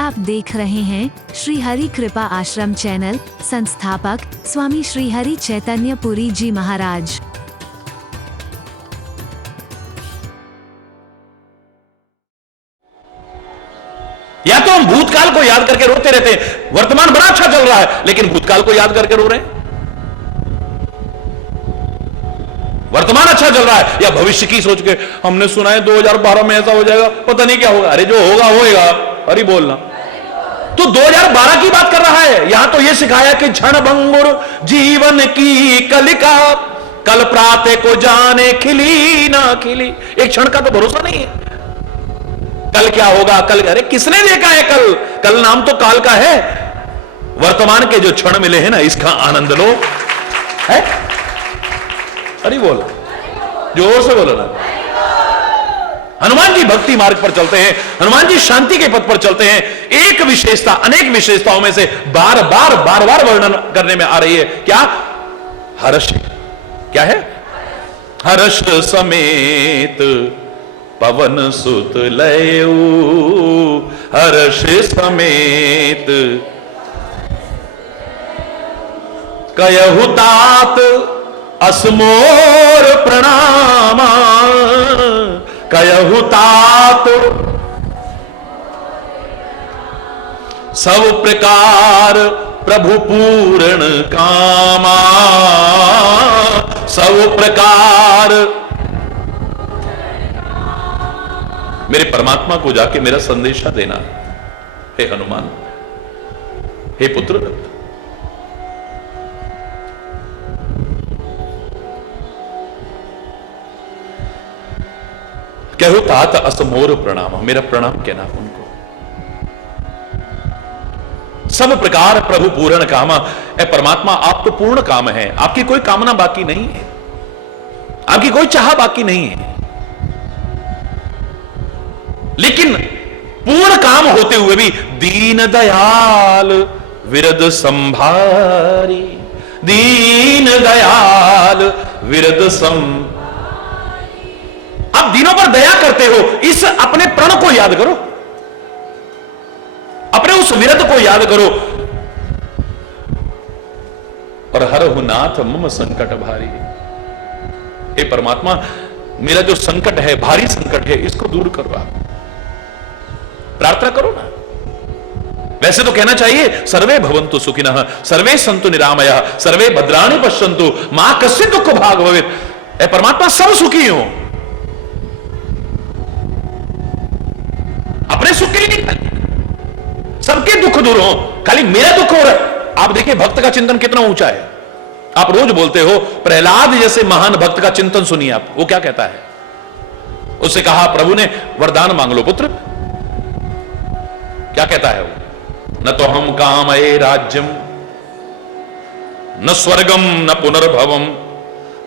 आप देख रहे हैं श्री हरि कृपा आश्रम चैनल। संस्थापक स्वामी श्री हरि चैतन्य पुरी जी महाराज। या तो हम भूतकाल को याद करके रोते रहते हैं, वर्तमान बड़ा अच्छा चल रहा है लेकिन भूतकाल को याद करके रो रहे हैं। वर्तमान अच्छा चल रहा है या भविष्य की सोच के हमने सुना है 2012 में ऐसा हो जाएगा, पता नहीं क्या होगा। अरे जो होगा होएगा, अरे बोलना। तो 2012 की बात कर रहा है। यहां तो यह सिखाया कि क्षण भंगुर जीवन की कलिका, कल प्रातः को जाने खिली ना खिली। एक क्षण का तो भरोसा नहीं है, कल क्या होगा, कल। अरे किसने देखा है कल? कल नाम तो काल का है। वर्तमान के जो क्षण मिले हैं ना, इसका आनंद लो। है अरे बोला, जोर से बोलो ना। हनुमान जी भक्ति मार्ग पर चलते हैं, हनुमान जी शांति के पथ पर चलते हैं। एक विशेषता अनेक विशेषताओं में से बार बार वर्णन करने में आ रही है। क्या? हर्ष। क्या है? हर्ष समेत पवन सुत लयऊ, हर्ष समेत कयहु तात असमोर प्रणामा, कयहु तात सब प्रकार प्रभु पूर्ण कामा, सब प्रकार। मेरे परमात्मा को जाके मेरा संदेशा देना। हे हनुमान, हे पुत्र, कहू तात असमोर प्रणाम, मेरा प्रणाम कहना उनको। सब प्रकार प्रभु पूर्ण कामा। ए परमात्मा, आप तो पूर्ण काम है, आपकी कोई कामना बाकी नहीं है, आपकी कोई चाह बाकी नहीं है। लेकिन पूर्ण काम होते हुए भी दीन दयाल विरद संभारी, दीन दयाल विरद संभारी। आप दिनों पर दया करते हो, इस अपने प्रण को याद करो, अपने उस विरद को याद करो। और हरहु नाथ मम संकट भारी। हे परमात्मा, मेरा जो संकट है, भारी संकट है, इसको दूर करो। आप प्रार्थना करो ना। वैसे तो कहना चाहिए सर्वे भवन्तु सुखिनः, सर्वे सन्तु निरामयः, सर्वे भद्राणि पश्यन्तु, मां कस्य दुख भाग भवेत्। हे परमात्मा, सब सुखी हो, अपने सुख के लिए सबके दुख दूर हो, खाली मेरा दुख हो रहा है। आप देखिए भक्त का चिंतन कितना ऊंचा है। आप रोज बोलते हो, प्रहलाद जैसे महान भक्त का चिंतन सुनिए आप। वो क्या कहता है? उससे कहा प्रभु ने वरदान मांग लो पुत्र। क्या कहता है वो? न तो हम कामये राज्यम न स्वर्गम न पुनर्भवम,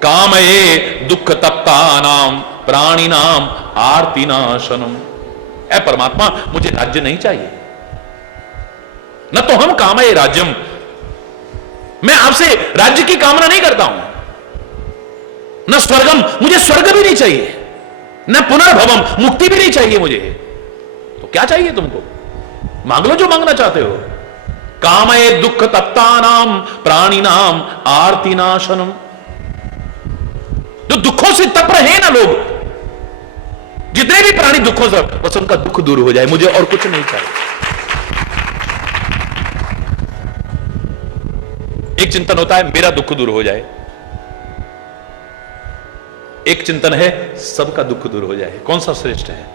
कामये दुख तप्तानाम प्राणिनाम आर्तिनाशनम। ऐ परमात्मा, मुझे राज्य नहीं चाहिए। न तो हम कामये राज्यम, मैं आपसे राज्य की कामना नहीं करता हूं। न स्वर्गम, मुझे स्वर्ग भी नहीं चाहिए। न पुनर्भवम, मुक्ति भी नहीं चाहिए मुझे। तो क्या चाहिए तुमको? मांग लो जो मांगना चाहते हो। कामये दुख तप्तानाम प्राणिनाम आर्तिनाशनम। जो दुखों से तप रहे हैं ना लोग, जितने भी प्राणी दुखों से, बस उनका दुख दूर हो जाए, मुझे और कुछ नहीं चाहिए। एक चिंतन होता है मेरा दुख दूर हो जाए, एक चिंतन है सबका दुख दूर हो जाए। कौन सा श्रेष्ठ है?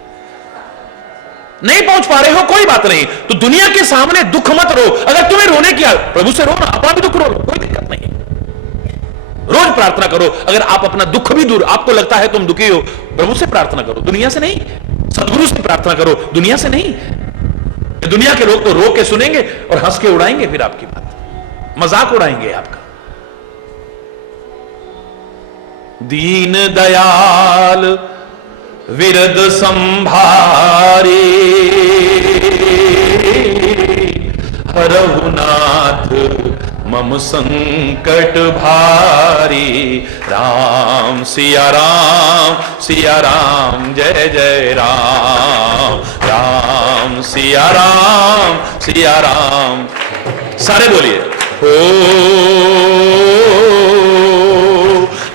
नहीं पहुंच पा रहे हो, कोई बात नहीं, तो दुनिया के सामने दुख मत रो। अगर तुम्हें रोने की, प्रभु से रो ना, अपना भी दुख रो, कोई दिक्कत नहीं। रोज प्रार्थना करो। अगर आप अपना दुख भी दूर, आपको लगता है तुम दुखी हो, प्रभु से प्रार्थना करो, दुनिया से नहीं। सदगुरु से प्रार्थना करो, दुनिया से नहीं। दुनिया के लोग तो रो के सुनेंगे और हंस के उड़ाएंगे, फिर आपकी बात, मजाक उड़ाएंगे आपका। दीन दयाल विरद संभारे, हरहु नाथ मम संकट भारी। राम सिया राम जय जय राम, राम सिया राम सिया राम। सारे बोलिए। हो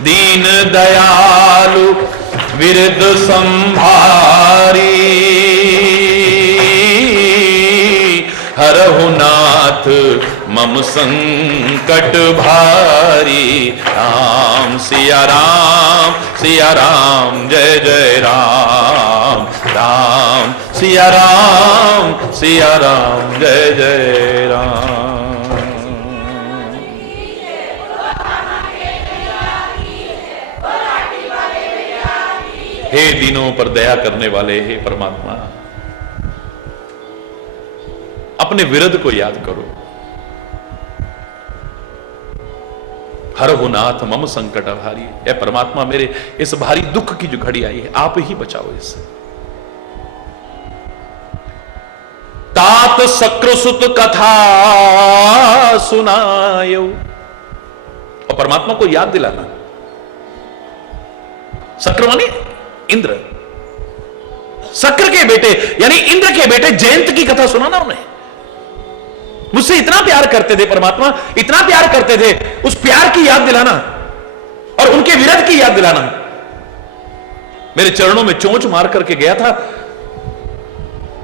दीन दयालु विरद संभारी, हरहु नाथ मम संकट भारी। राम सिया राम जय जय राम। राम सिया राम जय जय राम। हे दीनों पर दया करने वाले, हे परमात्मा, अपने विरध को याद करो। हरहु नाथ मम संकट भारी। हे परमात्मा, मेरे इस भारी दुख की जो घड़ी आई है, आप ही बचाओ इससे। तात सक्रसुत कथा सुनायो, और परमात्मा को याद दिलाना। शक्र माने इंद्र, शक्र के बेटे यानी इंद्र के बेटे जयंत की कथा सुनाना उन्हें। मुझसे इतना प्यार करते थे परमात्मा, इतना प्यार करते थे, उस प्यार की याद दिलाना और उनके विरध की याद दिलाना। मेरे चरणों में चोंच मार करके गया था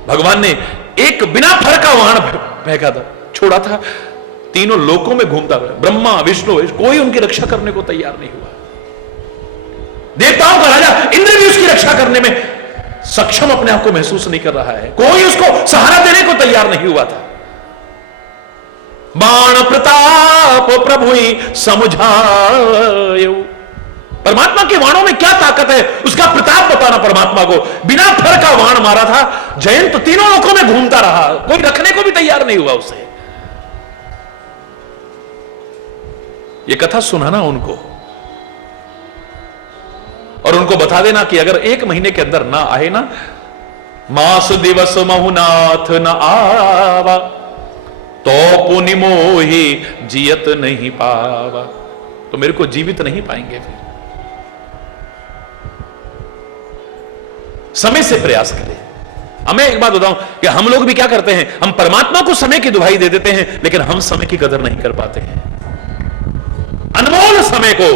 भगवान ने, एक बिना फर का वाहन फेंका था, छोड़ा था, तीनों लोकों में घूमता रहा। ब्रह्मा विष्णु कोई उनकी रक्षा करने को तैयार नहीं हुआ। देवताओं का राजा इंद्र भी उसकी रक्षा करने में सक्षम अपने आप को महसूस नहीं कर रहा है, कोई उसको सहारा देने को तैयार नहीं हुआ था। बाण प्रताप प्रभु समुझायो, परमात्मा के वाणों में क्या ताकत है उसका प्रताप बताना परमात्मा को। बिना फर का वाण मारा था, जयंत तीनों लोकों में घूमता रहा, कोई रखने को भी तैयार नहीं हुआ उसे। ये कथा सुनाना उनको और उनको बता देना कि अगर 1 महीने के अंदर ना आए ना, मास दिवस महुनाथ न आवा, तो पुनि मोहि जियत नहीं पावा, तो मेरे को जीवित नहीं पाएंगे। फिर समय से प्रयास करें। हमें एक बात बताऊं कि हम लोग भी क्या करते हैं, हम परमात्मा को समय की दुहाई दे देते हैं, लेकिन हम समय की कदर नहीं कर पाते हैं। अनमोल समय को,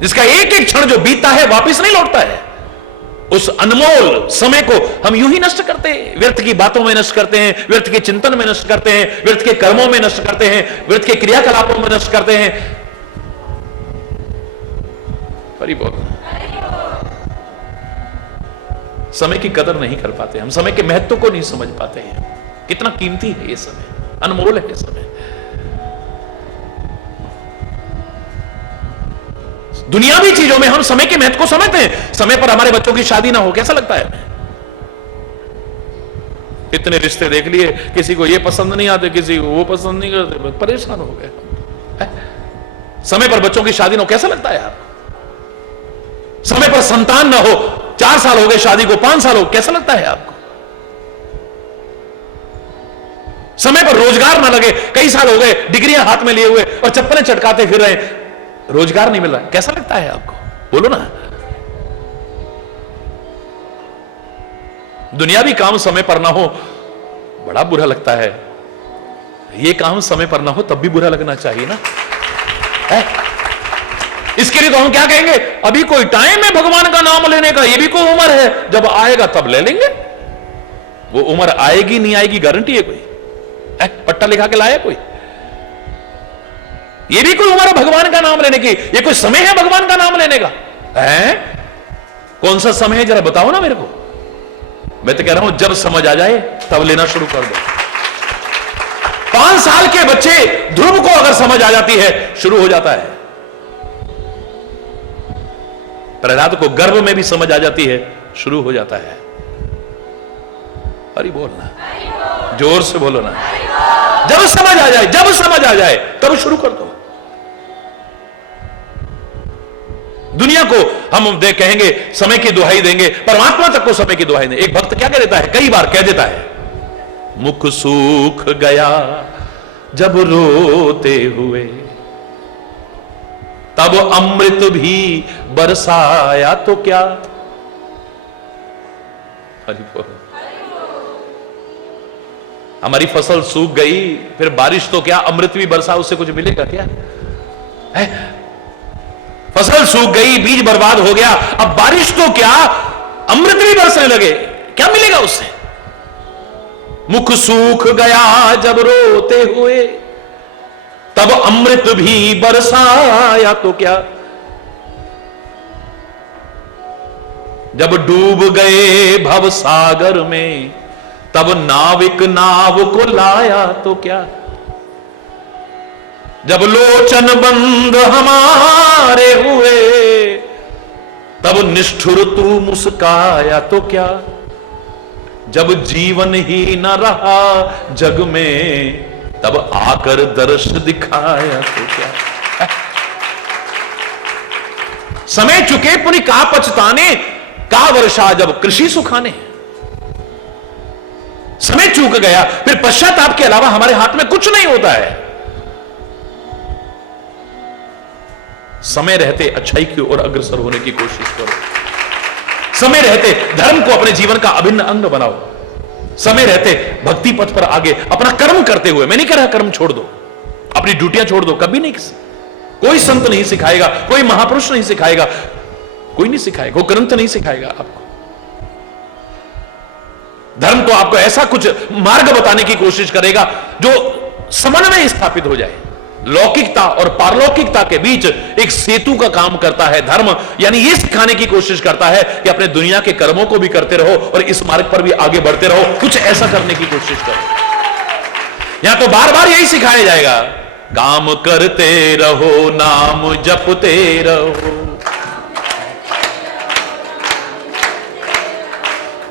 जिसका एक एक क्षण जो बीतता है वापस नहीं लौटता है, उस अनमोल समय को हम यूं ही नष्ट करते हैं। व्यर्थ की बातों में नष्ट करते हैं, व्यर्थ के चिंतन में नष्ट करते हैं, व्यर्थ के कर्मों में नष्ट करते हैं, व्यर्थ के क्रियाकलापों में नष्ट करते हैं। हरि बोल। समय की कदर नहीं कर पाते हम, समय के महत्व को नहीं समझ पाते हैं। कितना कीमती है ये समय, अनमोल है समय। दुनियावी चीजों में हम समय के महत्व को समझते हैं। समय पर हमारे बच्चों की शादी ना हो कैसा लगता है हमें। इतने रिश्ते देख लिए, किसी को ये पसंद नहीं आते, किसी को वो पसंद नहीं करते, परेशान हो गए। समय पर बच्चों की शादी ना हो कैसा लगता है आपको। समय पर संतान ना हो, 4 साल हो गए शादी को, 5 साल हो, कैसा लगता है आपको। समय पर रोजगार ना लगे, कई साल हो गए डिग्रियां हाथ में लिए हुए और चप्पलें चटकाते फिर रहे, रोजगार नहीं मिल रहा, कैसा लगता है आपको, बोलो ना। दुनियावी काम समय पर ना हो बड़ा बुरा लगता है, ये काम समय पर ना हो तब भी बुरा लगना चाहिए ना है? इसके लिए तो हम क्या कहेंगे, अभी कोई टाइम है भगवान का नाम लेने का, ये भी कोई उम्र है, जब आएगा तब ले लेंगे। वो उम्र आएगी नहीं आएगी गारंटी है कोई? पट्टा लिखा के लाया कोई? ये भी कोई उम्र है भगवान का नाम लेने की? ये कोई समय है भगवान का नाम लेने का है? कौन सा समय है जरा बताओ ना मेरे को। मैं तो कह रहा हूं जब समझ आ जाए तब लेना शुरू कर दो। 5 साल के बच्चे ध्रुव को अगर समझ आ जाती है शुरू हो जाता है। प्रहलाद को गर्भ में भी समझ आ जाती है शुरू हो जाता है। हरि बोलना, जोर से बोलो ना। जब समझ आ जाए, जब समझ आ जाए तब शुरू कर दो। दुनिया को हम कहेंगे समय की दुहाई देंगे, परमात्मा तक को समय की दुहाई देंगे। एक भक्त क्या कह देता है, कई बार कह देता है, मुख सूख गया जब रोते हुए, तब अमृत भी बरसाया तो क्या। हरि बोल। हमारी फसल सूख गई, फिर बारिश तो क्या, अमृत भी बरसा, उससे कुछ मिलेगा क्या है? फसल सूख गई, बीज बर्बाद हो गया, अब बारिश तो क्या, अमृत भी बरसने लगे, क्या मिलेगा उससे? मुख सूख गया जब रोते हुए, तब अमृत भी बरसाया तो क्या? जब डूब गए भव सागर में, तब नाविक नाव को लाया तो क्या? जब लोचन बंद हमारे हुए, तब निष्ठुर तू मुस्काया तो क्या? जब जीवन ही न रहा जग में, तब आकर दर्श दिखाया तो क्या? समय चुके पुनि का पछताने, का वर्षा जब कृषि सुखाने। समय चूक गया, फिर पश्चाताप के अलावा हमारे हाथ में कुछ नहीं होता है। समय रहते अच्छाई की ओर अग्रसर होने की कोशिश करो। समय रहते धर्म को अपने जीवन का अभिन्न अंग बनाओ। समय रहते भक्ति पथ पर आगे अपना कर्म करते हुए, मैं नहीं कह रहा कर्म छोड़ दो, अपनी ड्यूटियां छोड़ दो, कभी नहीं। कोई संत नहीं सिखाएगा, कोई महापुरुष नहीं सिखाएगा, कोई नहीं सिखाएगा, कोई ग्रंथ नहीं सिखाएगा आपको। धर्म तो आपको ऐसा कुछ मार्ग बताने की कोशिश करेगा जो समन्वय स्थापित हो जाए। लौकिकता और पारलौकिकता के बीच एक सेतु का काम करता है धर्म, यानी यह सिखाने की कोशिश करता है कि अपने दुनिया के कर्मों को भी करते रहो और इस मार्ग पर भी आगे बढ़ते रहो, कुछ ऐसा करने की कोशिश करो। यहां तो बार बार यही सिखाया जाएगा, काम करते रहो, नाम जपते रहो,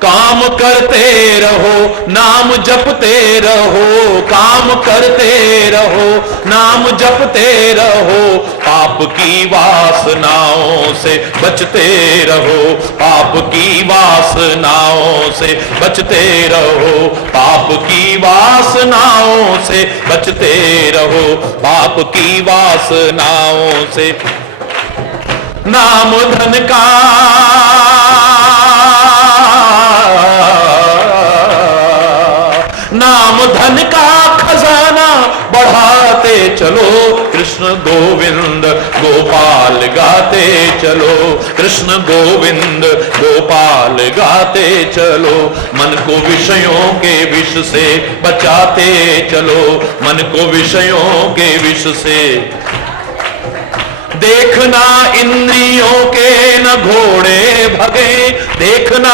काम करते रहो, नाम जपते रहो, काम करते रहो, नाम जपते रहो, पाप की वासनाओं से बचते रहो, पाप की वासनाओं से बचते रहो, पाप की वासनाओं से बचते रहो, पाप की वासनाओं से। नाम धन का नाम धन का खजाना बढ़ाते चलो, कृष्ण गोविंद गोपाल गाते चलो, कृष्ण गोविंद गोपाल गाते चलो, मन को विषयों के विष से बचाते चलो, मन को विषयों के विष से। देखना इंद्रियों के न घोड़े भगे, देखना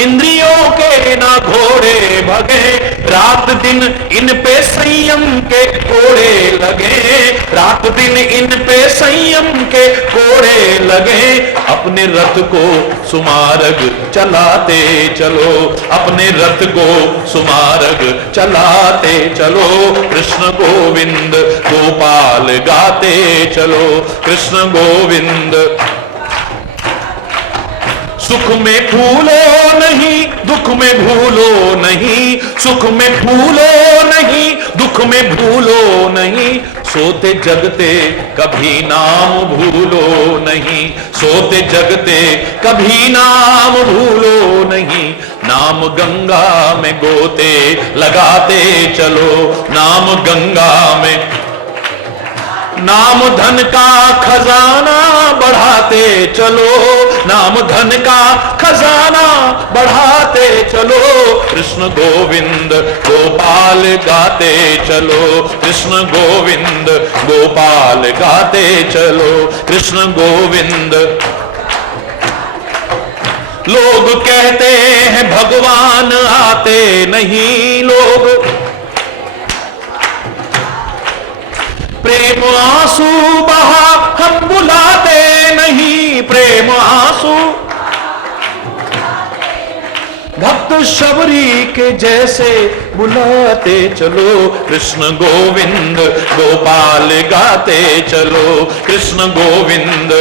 इंद्रियों के न घोड़े भगे, रात दिन इन पे संयम के कोड़े लगे, रात दिन इन पे संयम के कोड़े लगे, अपने रथ को सुमार्ग चलाते चलो, अपने रथ को सुमार्ग चलाते चलो, कृष्ण गोविंद गोपाल गाते चलो, कृष्ण गोविंद। सुख में भूलो नहीं, दुख में भूलो नहीं, सुख में भूलो नहीं, दुख में भूलो नहीं, सोते जगते कभी नाम भूलो नहीं, सोते जगते कभी नाम भूलो नहीं, नाम गंगा में गोते लगाते चलो, नाम गंगा में। नाम धन का खजाना बढ़ाते चलो, नाम धन का खजाना बढ़ाते चलो, कृष्ण गोविंद गोपाल गाते चलो, कृष्ण गोविंद गोपाल गाते चलो, कृष्ण गोविंद। लोग कहते हैं भगवान आते नहीं, लोग प्रेम आंसू बहा हम बुलाते नहीं, प्रेम आंसू भक्त शबरी के जैसे बुलाते चलो, कृष्ण गोविंद गोपाल गाते चलो, कृष्ण गोविंद।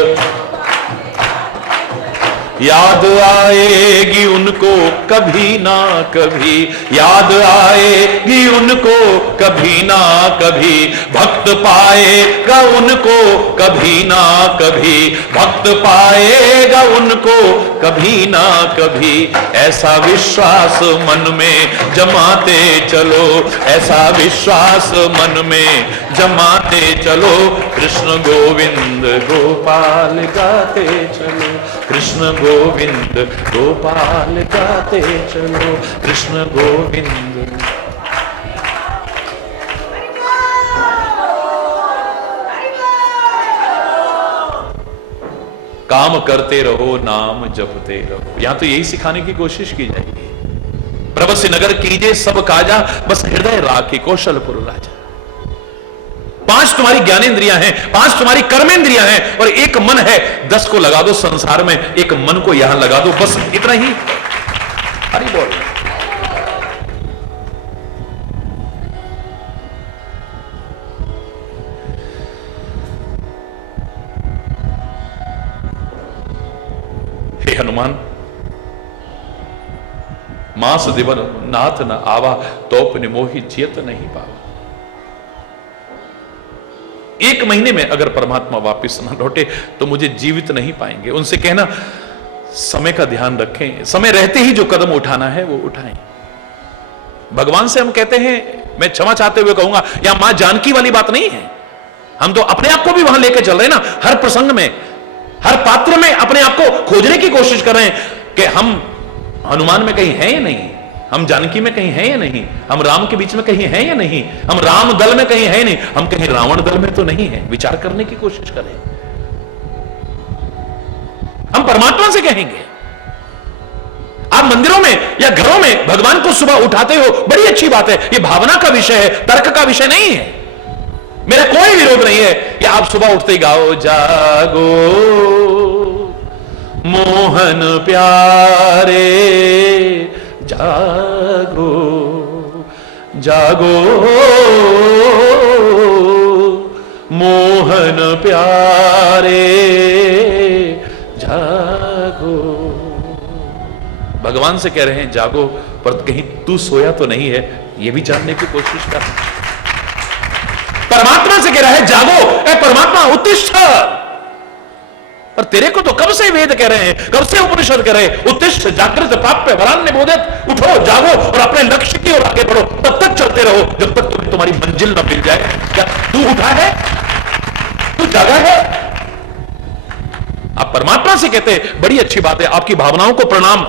याद आएगी उनको कभी ना कभी, याद आएगी उनको कभी ना कभी, भक्त पाएगा उनको कभी ना कभी, भक्त पाएगा उनको कभी ना कभी। ऐसा विश्वास मन में जमाते चलो, ऐसा विश्वास मन में जमाते चलो, कृष्ण गोविंद गोपाल गाते चलो, कृष्ण गोविंद गोपाल गाते चलो, कृष्ण गोविंद। काम करते रहो, नाम जपते रहो। यहां तो यही सिखाने की कोशिश की जाएगी। प्रवस्य नगर कीजिए सब काजा, बस हृदय राखे कौशलपुर राजा। 5 तुम्हारी ज्ञानेंद्रियां हैं, 5 तुम्हारी कर्मेंद्रियां हैं, और एक मन है। 10 को लगा दो संसार में, एक मन को यहां लगा दो, बस इतना ही। हरि बोल। हे हनुमान, मास दिवन नाथ न आवा, तोप निमोही जियत नहीं पावा। 1 महीने में अगर परमात्मा वापिस ना लौटे तो मुझे जीवित नहीं पाएंगे। उनसे कहना समय का ध्यान रखें, समय रहते ही जो कदम उठाना है वो उठाएं। भगवान से हम कहते हैं, मैं क्षमा चाहते हुए कहूंगा, यहां मां जानकी वाली बात नहीं है। हम तो अपने आप को भी वहां लेके चल रहे हैं ना। हर प्रसंग में, हर पात्र में अपने आप को खोजने की कोशिश कर रहे हैं कि हम हनुमान में कहीं हैं या नहीं, हम जानकी में कहीं हैं या नहीं, हम राम के बीच में कहीं हैं या नहीं, हम राम दल में कहीं हैं या नहीं, हम कहीं रावण दल में तो नहीं है। विचार करने की कोशिश करें। हम परमात्मा से कहेंगे। आप मंदिरों में या घरों में भगवान को सुबह उठाते हो, बड़ी अच्छी बात है। यह भावना का विषय है, तर्क का विषय नहीं है। मेरा कोई विरोध नहीं है कि आप सुबह उठते ही गाओ, जागो मोहन प्यारे, जागो जागो मोहन प्यारे, जागो। भगवान से कह रहे हैं जागो, पर कहीं तू सोया तो नहीं है, यह भी जानने की कोशिश कर। परमात्मा से कह रहा है जागो, ए परमात्मा उत्तिष्ठ। पर तेरे को तो कब से वेद कह रहे हैं, कब से उपनिषद कह रहे हैं, उत्तिष्ठ जागृत प्राप्य वरान्य बोधित। उठो, जागो और अपने लक्ष्य की ओर आगे बढ़ो। तब तक चलते रहो जब तक तुम्हें तुम्हारी मंजिल न मिल जाए। क्या तू उठा है? तू जागा है? आप परमात्मा से कहते हैं, बड़ी अच्छी बात है, आपकी भावनाओं को प्रणाम।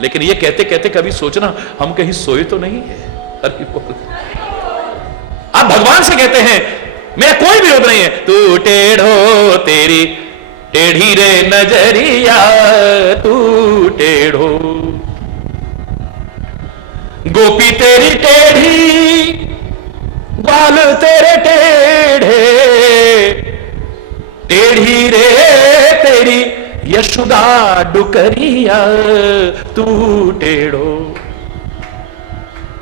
लेकिन ये कहते कहते कभी सोचना, हम कहीं सोए तो नहीं है। अरे बोल। आप भगवान से कहते हैं, मेरा कोई विरोध नहीं है, तू टेढ़ो तेरी टेढ़ी रे नजरिया, तू टेढ़ो गोपी तेरी टेढ़ी, बाल तेरे टेढ़े, टेढ़ी रे तेरी यशोदा डुकरिया, तू टेढ़ो।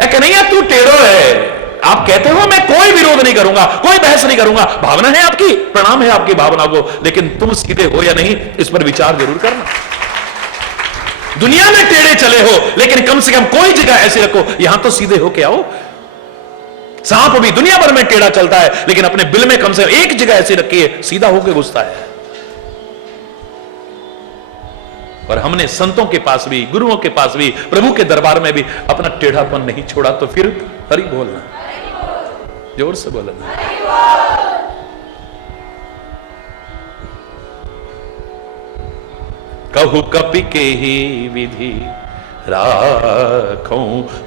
कन्हैया तू टेढ़ो है। आप कहते हो, मैं कोई विरोध नहीं करूंगा, कोई बहस नहीं करूंगा। भावना है आपकी, प्रणाम है आपकी भावना को, लेकिन तुम सीधे हो या नहीं, इस पर विचार जरूर करना। दुनिया में टेढ़े चले हो, लेकिन कम से कम कोई जगह ऐसी रखो, यहां तो सीधे हो के आओ। सांप भी दुनिया भर में टेढ़ा चलता है, लेकिन अपने बिल में कम से कम एक जगह ऐसी रखी है, सीधा होकर घुसता है। और हमने संतों के पास भी, गुरुओं के पास भी, प्रभु के दरबार में भी अपना टेढ़ापन नहीं छोड़ा। तो फिर हरि बोलना, जोर से बोलना। कहु कपि के ही विधि राखो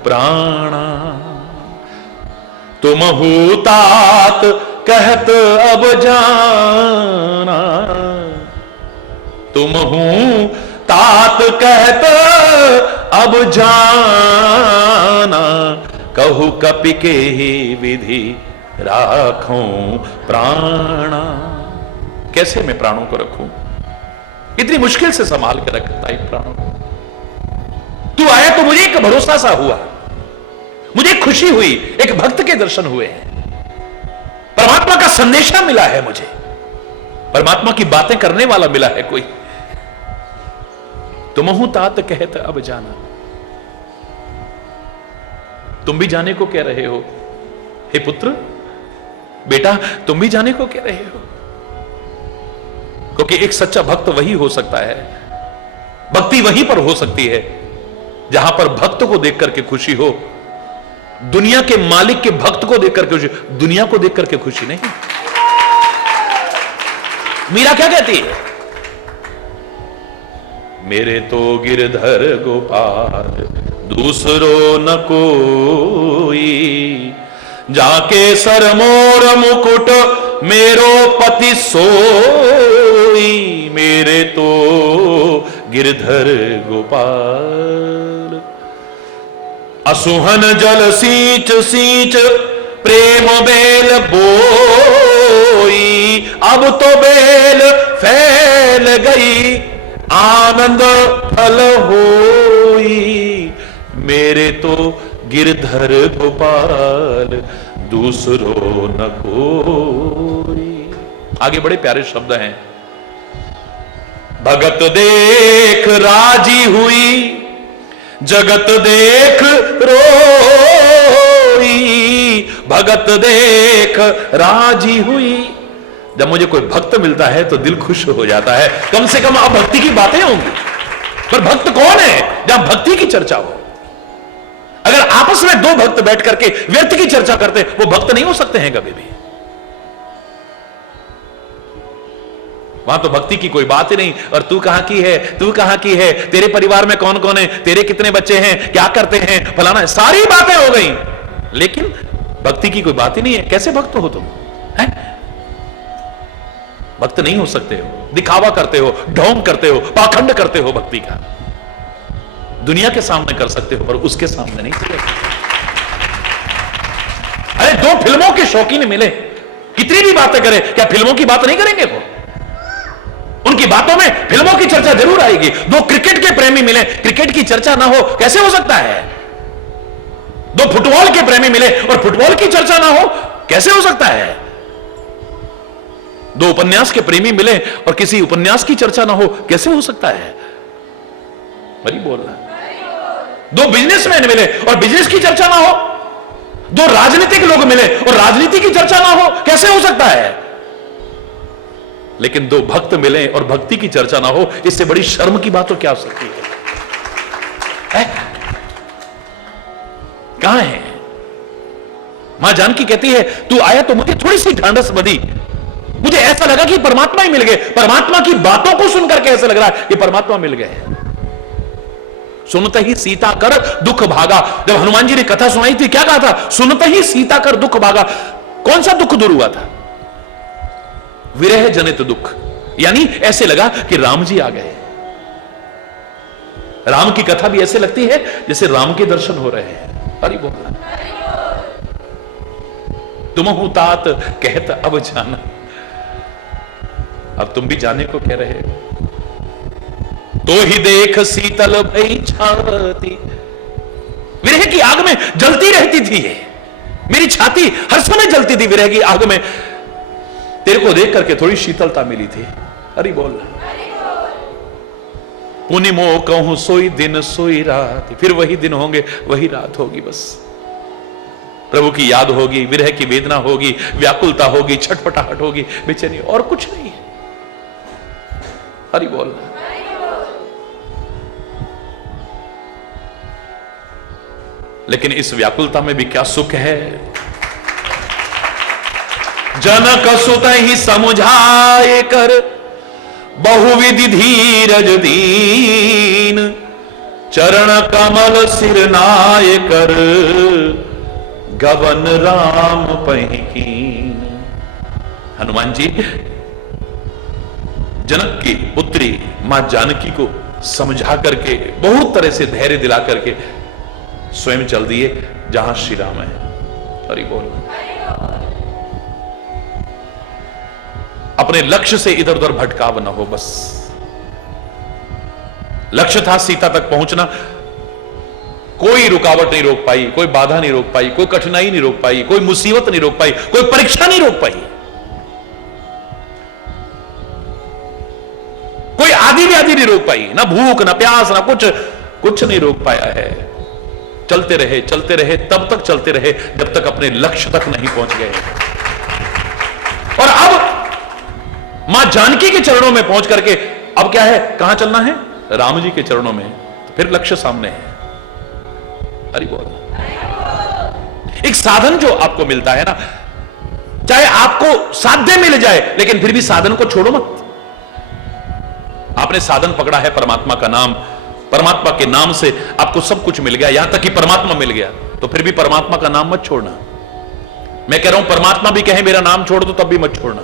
प्राणा, तुम तात कहत अब जाना, तुम तात कहत अब जाना, कहु कपि के ही विधि राखो प्राणा। कैसे मैं प्राणों को रखूं? इतनी मुश्किल से संभाल के रखता है प्राणों को। तू आया तो मुझे एक भरोसा सा हुआ, मुझे खुशी हुई, एक भक्त के दर्शन हुए हैं, परमात्मा का संदेशा मिला है मुझे, परमात्मा की बातें करने वाला मिला है कोई। तुमहु तात कहत अब जाना। तुम भी जाने को कह रहे हो हे पुत्र, बेटा तुम भी जाने को कह रहे हो, क्योंकि एक सच्चा भक्त वही हो सकता है, भक्ति वहीं पर हो सकती है जहां पर भक्त को देख करके खुशी हो, दुनिया के मालिक के भक्त को देख करके खुशी, दुनिया को देख करके खुशी नहीं। मीरा क्या कहती है? मेरे तो गिरधर गोपाल दूसरो न कोई, जाके सर मोर मुकुट मेरो पति सोई। मेरे तो गिरधर गोपाल असुहन जल सींच सींच प्रेम बेल बोई। अब तो बेल फैल गई आनंद फल होई। मेरे तो गिरधर गोपाल दूसरो न कोई। आगे बड़े प्यारे शब्द हैं। भगत देख राजी हुई जगत देख रोई। भगत देख राजी हुई। जब मुझे कोई भक्त मिलता है तो दिल खुश हो जाता है, कम से कम अब भक्ति की बातें होंगी। पर भक्त कौन है? जहां भक्ति की चर्चा हो। अगर आपस में दो भक्त बैठ करके व्यर्थ की चर्चा करते, वो भक्त नहीं हो सकते हैं कभी भी। वहां तो भक्ति की कोई बात ही नहीं। और तू कहां की है, तू कहां की है, तेरे परिवार में कौन कौन है, तेरे कितने बच्चे हैं, क्या करते हैं, फलाना, सारी बातें हो गई, लेकिन भक्ति की कोई बात ही नहीं है। कैसे भक्त हो तुम? हैं? भक्त नहीं हो सकते हो, दिखावा करते हो, ढोंग करते हो, पाखंड करते हो। भक्ति का दुनिया के सामने कर सकते हो, पर उसके सामने नहीं चलेगा। अरे दो फिल्मों के शौकीन मिले, कितनी भी बातें करें, क्या फिल्मों की बात नहीं करेंगे वो? उनकी बातों में फिल्मों की चर्चा जरूर आएगी। दो क्रिकेट के प्रेमी मिले, क्रिकेट की चर्चा ना हो, कैसे हो सकता है? दो फुटबॉल के प्रेमी मिले और फुटबॉल की चर्चा ना हो, कैसे हो सकता है? दो उपन्यास के प्रेमी मिले और किसी उपन्यास की चर्चा ना हो, कैसे हो सकता है? बड़ी बोल रहा है। दो बिजनेसमैन मिले और बिजनेस की चर्चा ना हो, दो राजनीतिक लोग मिले और राजनीति की चर्चा ना हो, कैसे हो सकता है? लेकिन दो भक्त मिले और भक्ति की चर्चा ना हो, इससे बड़ी शर्म की बात तो क्या हो सकती है? कहां है? मां जानकी कहती है, तू आया तो मुझे थोड़ी सी ढांढस बंधी, मुझे ऐसा लगा कि परमात्मा ही मिल गए। परमात्मा की बातों को सुनकर के ऐसा लग रहा है कि परमात्मा मिल गए। सुनते ही सीता कर दुख भागा। जब हनुमान जी ने कथा सुनाई थी, क्या कहा था? सुनते ही सीता कर दुख भागा। कौन सा दुख दूर हुआ था? विरह जनित दुख। यानी ऐसे लगा कि राम जी आ गए। राम की कथा भी ऐसे लगती है जैसे राम के दर्शन हो रहे हैं। हरि बोल। तुमहु तात कहत अब जाना। अब तुम भी जाने को कह रहे हो। तो ही देख शीतल भई छाती। विरह की आग में जलती रहती थी ये। मेरी छाती हर समय जलती थी विरह की आग में। तेरे को देख करके थोड़ी शीतलता मिली थी। अरे बोल। पुनिमो कहूं सोई दिन सोई रात। फिर वही दिन होंगे, वही रात होगी। बस प्रभु की याद होगी, विरह की वेदना होगी, व्याकुलता होगी, छटपटाहट होगी, बेचैनी, और कुछ नहीं है। हरि बोल। लेकिन इस व्याकुलता में भी क्या सुख है। जनक सुत ही समुझाए कर बहुविधि धीरज दीन। चरण कमल सिर नाय कर गवन राम पहिकीन। हनुमान जी जनक की पुत्री मां जानकी को समझा करके, बहुत तरह से धैर्य दिला करके स्वयं चल दिए जहां श्री राम है। हरि बोल। अपने लक्ष्य से इधर उधर भटकाव न हो। बस लक्ष्य था सीता तक पहुंचना। कोई रुकावट नहीं रोक पाई, कोई बाधा नहीं रोक पाई, कोई कठिनाई नहीं रोक पाई, कोई मुसीबत नहीं रोक पाई, कोई परीक्षा नहीं रोक पाई, कोई आदि व्याधि नहीं रोक पाई, ना भूख ना प्यास ना कुछ नहीं रोक पाया है। चलते रहे तब तक चलते रहे जब तक अपने लक्ष्य तक नहीं पहुंच गए। और अब मां जानकी के चरणों में पहुंच करके अब क्या है, कहां चलना है? राम जी के चरणों में। तो फिर लक्ष्य सामने है। हरि बोल। एक साधन जो आपको मिलता है ना, चाहे आपको साध्य मिल जाए लेकिन फिर भी साधन को छोड़ो मत। आपने साधन पकड़ा है परमात्मा का नाम, परमात्मा के नाम से आपको सब कुछ मिल गया, यहां तक कि परमात्मा मिल गया, तो फिर भी परमात्मा का नाम मत छोड़ना। मैं कह रहा हूं परमात्मा भी कहे मेरा नाम छोड़ दो तब भी मत छोड़ना।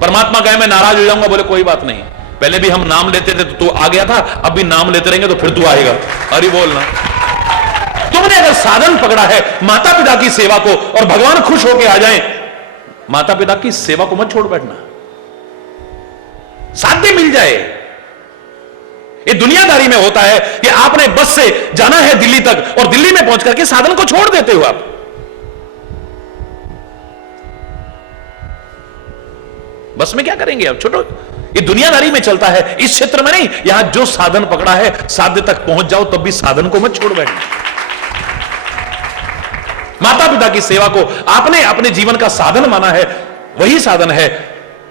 परमात्मा कहे मैं नाराज हो जाऊंगा, बोले कोई बात नहीं, पहले भी हम नाम लेते थे तो तू आ गया था, अब भी नाम लेते रहेंगे तो फिर तू आएगा। अरे बोलना। तुमने अगर साधन पकड़ा है माता पिता की सेवा को और भगवान खुश होकर आ जाएं, माता पिता की सेवा को मत छोड़ बैठना। साध्य मिल जाए। ये दुनियादारी में होता है कि आपने बस से जाना है दिल्ली तक और दिल्ली में पहुंच करके साधन को छोड़ देते हो आप। बस में क्या करेंगे आप? छोटो, ये दुनियादारी में चलता है, इस क्षेत्र में नहीं। यहां जो साधन पकड़ा है साध्य तक पहुंच जाओ, तब भी साधन को मत छोड़ बैठना। माता पिता की सेवा को आपने अपने जीवन का साधन माना है, वही साधन है।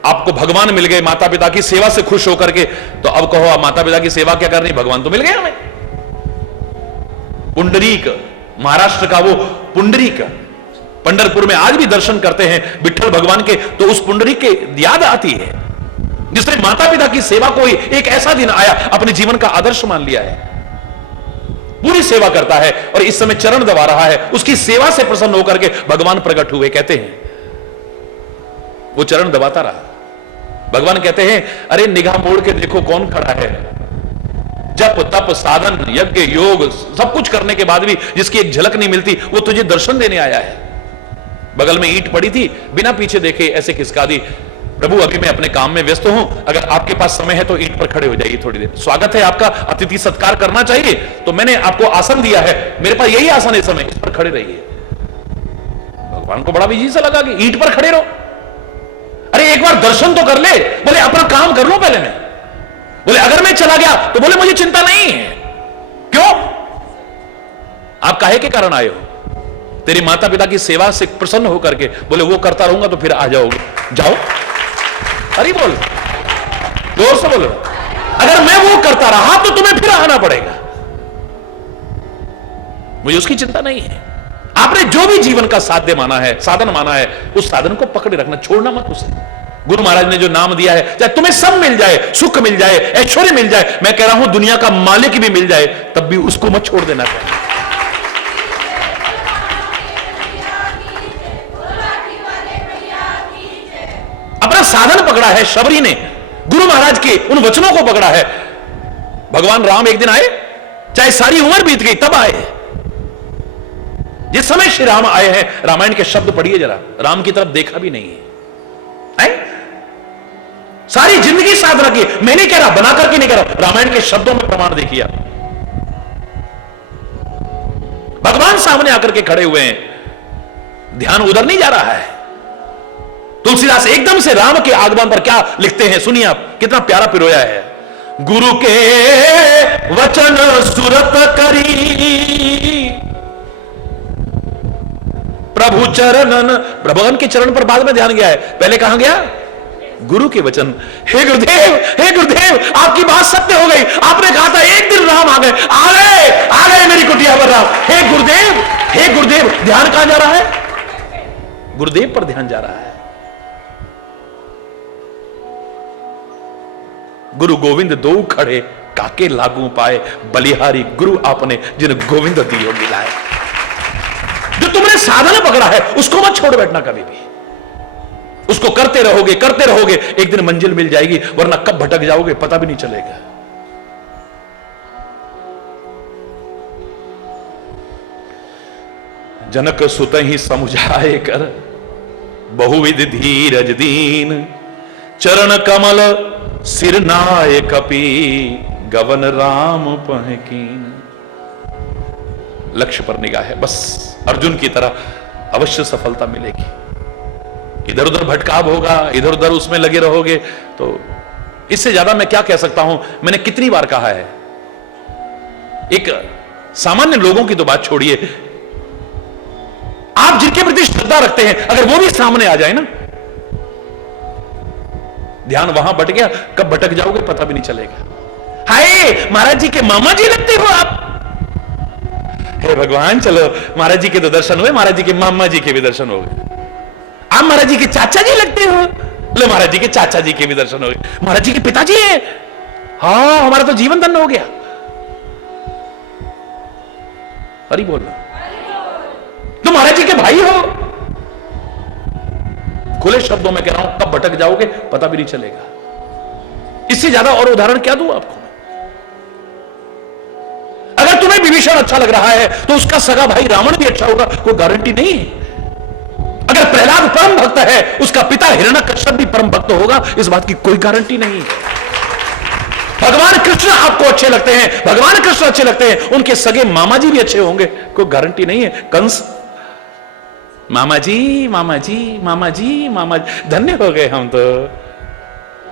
आपको भगवान मिल गए माता पिता की सेवा से खुश होकर के, तो अब कहो आप माता पिता की सेवा क्या करनी, भगवान तो मिल गए हमें। पुंडरीक, महाराष्ट्र का वो पुंडरीक, पंढरपुर में आज भी दर्शन करते हैं विठ्ठल भगवान के, तो उस पुंडरीक के याद आती है जिसने माता पिता की सेवा को ही एक ऐसा दिन आया अपने जीवन का आदर्श मान लिया है, पूरी सेवा करता है और इस समय चरण दबा रहा है। उसकी सेवा से प्रसन्न होकर के भगवान प्रकट हुए। कहते हैं वो चरण दबाता रहा, भगवान कहते हैं अरे निगाह मोड़ के देखो कौन खड़ा है। जप तप साधन यज्ञ योग सब कुछ करने के बाद भी जिसकी एक झलक नहीं मिलती, वो तुझे दर्शन देने आया है। बगल में ईंट पड़ी थी, बिना पीछे देखे ऐसे खिसका दी, प्रभु अभी मैं अपने काम में व्यस्त हूं, अगर आपके पास समय है तो ईंट पर खड़े हो जाइए थोड़ी देर, स्वागत है आपका, अतिथि सत्कार करना चाहिए, तो मैंने आपको आसन दिया है, मेरे पास यही आसन है समय, इस पर खड़े रहिए। भगवान को बड़ा विजी सा लगा कि ईंट पर खड़े रहो। अरे एक बार दर्शन तो कर ले। बोले अपना काम कर लो पहले मैं। बोले अगर मैं चला गया तो बोले मुझे चिंता नहीं है। क्यों? आप काहे के कारण आए हो? तेरी माता पिता की सेवा से प्रसन्न होकर के। बोले वो करता रहूंगा तो फिर आ जाओगे, जाओ। अरे बोल, जोर से बोलो। अगर मैं वो करता रहा तो तुम्हें फिर आना पड़ेगा, मुझे उसकी चिंता नहीं है। आपने जो भी जीवन का साध्य माना है, साधन माना है, उस साधन को पकड़े रखना, छोड़ना मत उसे। गुरु महाराज ने जो नाम दिया है, चाहे तुम्हें सब मिल जाए, सुख मिल जाए, ऐश्वर्य मिल जाए, मैं कह रहा हूं दुनिया का मालिक भी मिल जाए, तब भी उसको मत छोड़ देना चाहिए। अपना साधन पकड़ा है शबरी ने, गुरु महाराज के उन वचनों को पकड़ा है। भगवान राम एक दिन आए, चाहे सारी उम्र बीत गई तब आए। जिस समय श्री राम आए हैं, रामायण के शब्द पढ़िए जरा, राम की तरफ देखा भी नहीं है, सारी जिंदगी साधना की। मैं नहीं कह रहा, बना करके नहीं कह रहा, रामायण के शब्दों में प्रमाण देखिए आप। भगवान सामने आकर के खड़े हुए हैं, ध्यान उधर नहीं जा रहा है। तुलसीदास एकदम से राम के आगमन पर क्या लिखते हैं, सुनिए आप, कितना प्यारा पिरोया है। गुरु के वचन सुरत करी, प्रभु चरणन, भगवान के चरण पर बाद में ध्यान गया है, पहले कहां गया? गुरु के वचन। हे गुरुदेव, हे गुरुदेव, आपकी बात सत्य हो गई, आपने कहा था एक दिन राम आ गए मेरी कुटिया पर राम। हे गुरुदेव, हे गुरुदेव, ध्यान कहां जा रहा है? गुरुदेव पर ध्यान जा रहा है। गुरु गोविंद दो खड़े, काके लागू पाए, बलिहारी गुरु आपने जिन गोविंद दियो मिलाए। जो तुमने साधन पकड़ा है उसको मत छोड़ बैठना कभी भी, उसको करते रहोगे, एक दिन मंजिल मिल जाएगी, वरना कब भटक जाओगे पता भी नहीं चलेगा। जनक सुत ही समुझाए कर, बहुविध धीरज दीन, चरण कमल सिर नाय कपी, गवन राम पहकीन। लक्ष्य पर निगाह है, बस अर्जुन की तरह अवश्य सफलता मिलेगी। इधर उधर भटकाव होगा, इधर उधर उसमें लगे रहोगे तो इससे ज्यादा मैं क्या कह सकता हूं? मैंने कितनी बार कहा है, एक सामान्य लोगों की तो बात छोड़िए, आप जिनके प्रति श्रद्धा रखते हैं अगर वो भी सामने आ जाए ना, ध्यान वहां भटक गया, कब भटक जाओगे पता भी नहीं चलेगा। हाय महाराज जी के मामा जी लगते हो आप, हे भगवान चलो महाराज जी के तो दर्शन हुए, महाराज जी के मामा जी के भी दर्शन हो गए। आप महाराज जी के चाचा जी लगते हो, लो महाराज जी के चाचा जी के भी दर्शन हो गए। महाराज जी के पिताजी है, हाँ हमारा तो जीवन धन्य हो गया। हरि बोलना, तुम महाराज जी के भाई हो। खुले शब्दों में कह रहा हूं, कब भटक जाओगे पता भी नहीं चलेगा। इससे ज्यादा और उदाहरण क्या दूं आपको? अगर तुम्हें विभीषण अच्छा लग रहा है तो उसका सगा भाई रावण भी अच्छा होगा, कोई गारंटी नहीं है। अगर प्रहलाद परम भक्त है, उसका पिता हिरण्यकश्यप भी परम भक्त होगा, इस बात की कोई गारंटी नहीं है। भगवान कृष्ण आपको अच्छे लगते हैं, भगवान कृष्ण अच्छे लगते हैं, उनके सगे मामा जी भी अच्छे होंगे, कोई गारंटी नहीं है। कंस मामा जी मामा जी मामा जी मामा जी, धन्य हो गए हम तो।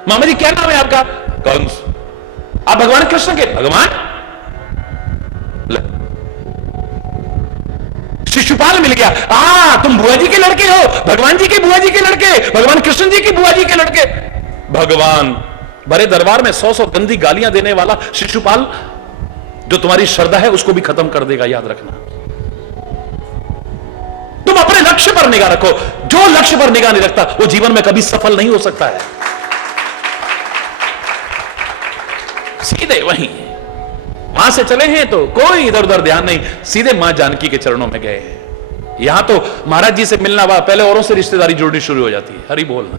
मामा जी क्या नाम है आपका? कंस। आप भगवान कृष्ण के भगवान? शिशुपाल मिल गया, तुम बुआ जी के लड़के हो, भगवान जी के बुआ जी के लड़के, भगवान कृष्ण जी की बुआ जी के लड़के। भगवान बड़े दरबार में 100 गंदी गालियां देने वाला शिशुपाल, जो तुम्हारी श्रद्धा है उसको भी खत्म कर देगा, याद रखना। तुम अपने लक्ष्य पर निगाह रखो, जो लक्ष्य पर निगाह नहीं रखता वो जीवन में कभी सफल नहीं हो सकता है। सीधे वहीं वहां से चले हैं तो कोई इधर उधर ध्यान नहीं, सीधे मां जानकी के चरणों में गए हैं। यहां तो महाराज जी से मिलना हुआ, पहले औरों से रिश्तेदारी जोड़नी शुरू हो जाती है। हरि बोलना।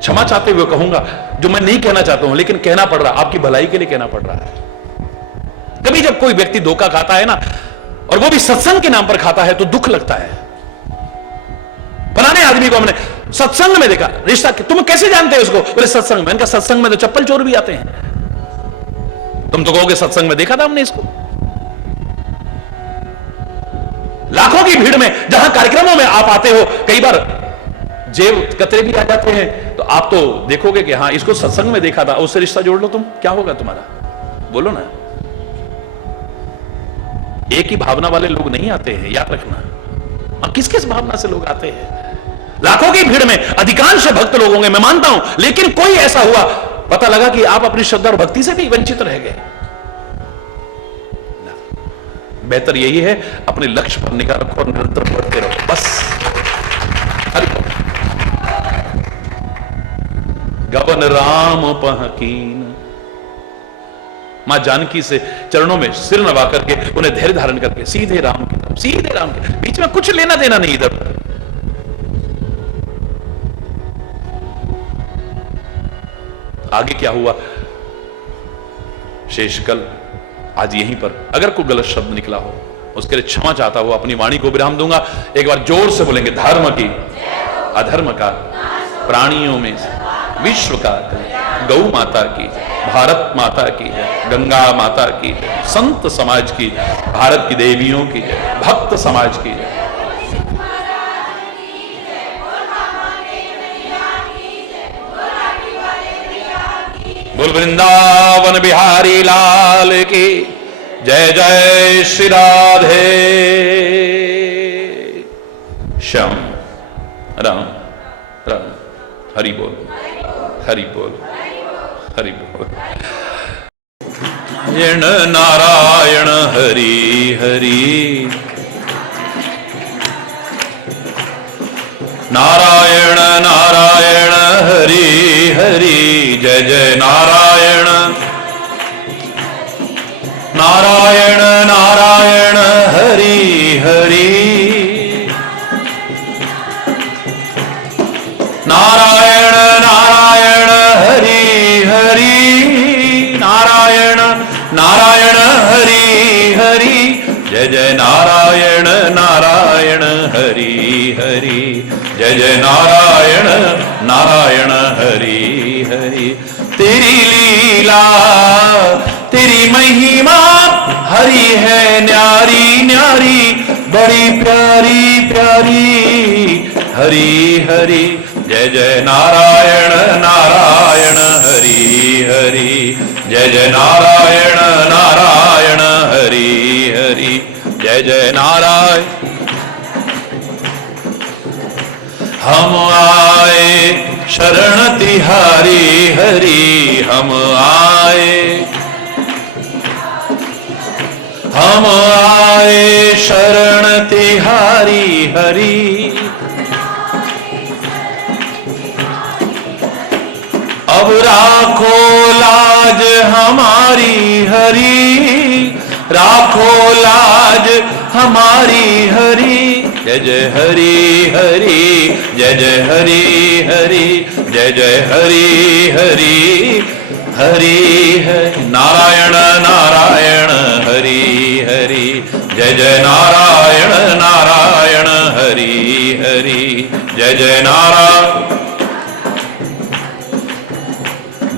क्षमा चाहते हुए कहूंगा, जो मैं नहीं कहना चाहता हूं लेकिन कहना पड़ रहा, आपकी भलाई के लिए कहना पड़ रहा है। कभी जब कोई व्यक्ति धोखा खाता है ना, और वो भी सत्संग के नाम पर खाता है, तो दुख लगता है। फलाने आदमी को हमने सत्संग में देखा, रिश्ता, तुम कैसे जानते हो उसको? बोले सत्संग में। इनका सत्संग में तो चप्पल चोर भी आते हैं। तुम तो कहोगे सत्संग में देखा था हमने इसको। लाखों की भीड़ में जहां कार्यक्रमों में आप आते हो, कई बार जेब कतरे भी आ जाते हैं, तो आप तो देखोगे कि हाँ इसको सत्संग में देखा था, उससे रिश्ता जोड़ लो तुम, क्या होगा तुम्हारा? बोलो ना। एक ही भावना वाले लोग नहीं आते हैं, याद रखना। और किस किस भावना से लोग आते हैं? लाखों की भीड़ में अधिकांश भक्त लोग होंगे, मैं मानता हूं, लेकिन कोई ऐसा हुआ, पता लगा कि आप अपनी श्रद्धा और भक्ति से भी वंचित रह गए। बेहतर यही है, अपने लक्ष्य पर निगाह रखो और निरंतर बढ़ते रहो, बस। गवन राम पहकीन। मां जानकी से चरणों में सिर नवा करके, उन्हें धैर्य धारण करके सीधे राम की तरफ, सीधे राम के, बीच में कुछ लेना देना नहीं। इधर आगे क्या हुआ शेष कल आज यहीं पर, अगर कोई गलत शब्द निकला हो उसके लिए क्षमा चाहता हुआ अपनी वाणी को विराम दूंगा। एक बार जोर से बोलेंगे, धर्म की, अधर्म का, प्राणियों में से विश्व का, गौ माता की, भारत माता की, गंगा माता की, संत समाज की, भारत की देवियों की, भक्त समाज की। बोल वृंदावन बिहारी लाल की जय। जय श्री राधे श्याम राम राम। हरि बोल, हरि बोल, हरि बोल। नारायण नारायण हरि हरि, नारायण नारायण हरि हरि। जय जय नारायण, नारायण नारायण हरि हरि, नारायण नारायण हरि हरि, नारायण नारायण हरि हरि। जय जय नारायण नारायण हरि हरि, जय जय नारायण नारायण हरि हरि। तेरी लीला तेरी महिमा हरि है न्यारी न्यारी, बड़ी प्यारी प्यारी हरि हरि, जय जय नारायण नारायण हरि हरि, जय जय नारायण नारायण हरि हरि, जय जय नारायण। हम आए शरण तिहारी हरि, हम आए, हम आए शरण तिहारी हरि। अब राखो लाज हमारी हरि, राखो लाज हमारी हरि, जय जय हरि हरि, जय जय हरि हरि, जय जय हरि हरि हरि हरि, नारायण नारायण हरि हरि, जय जय नारायण नारायण हरि हरि, जय जय नारायण।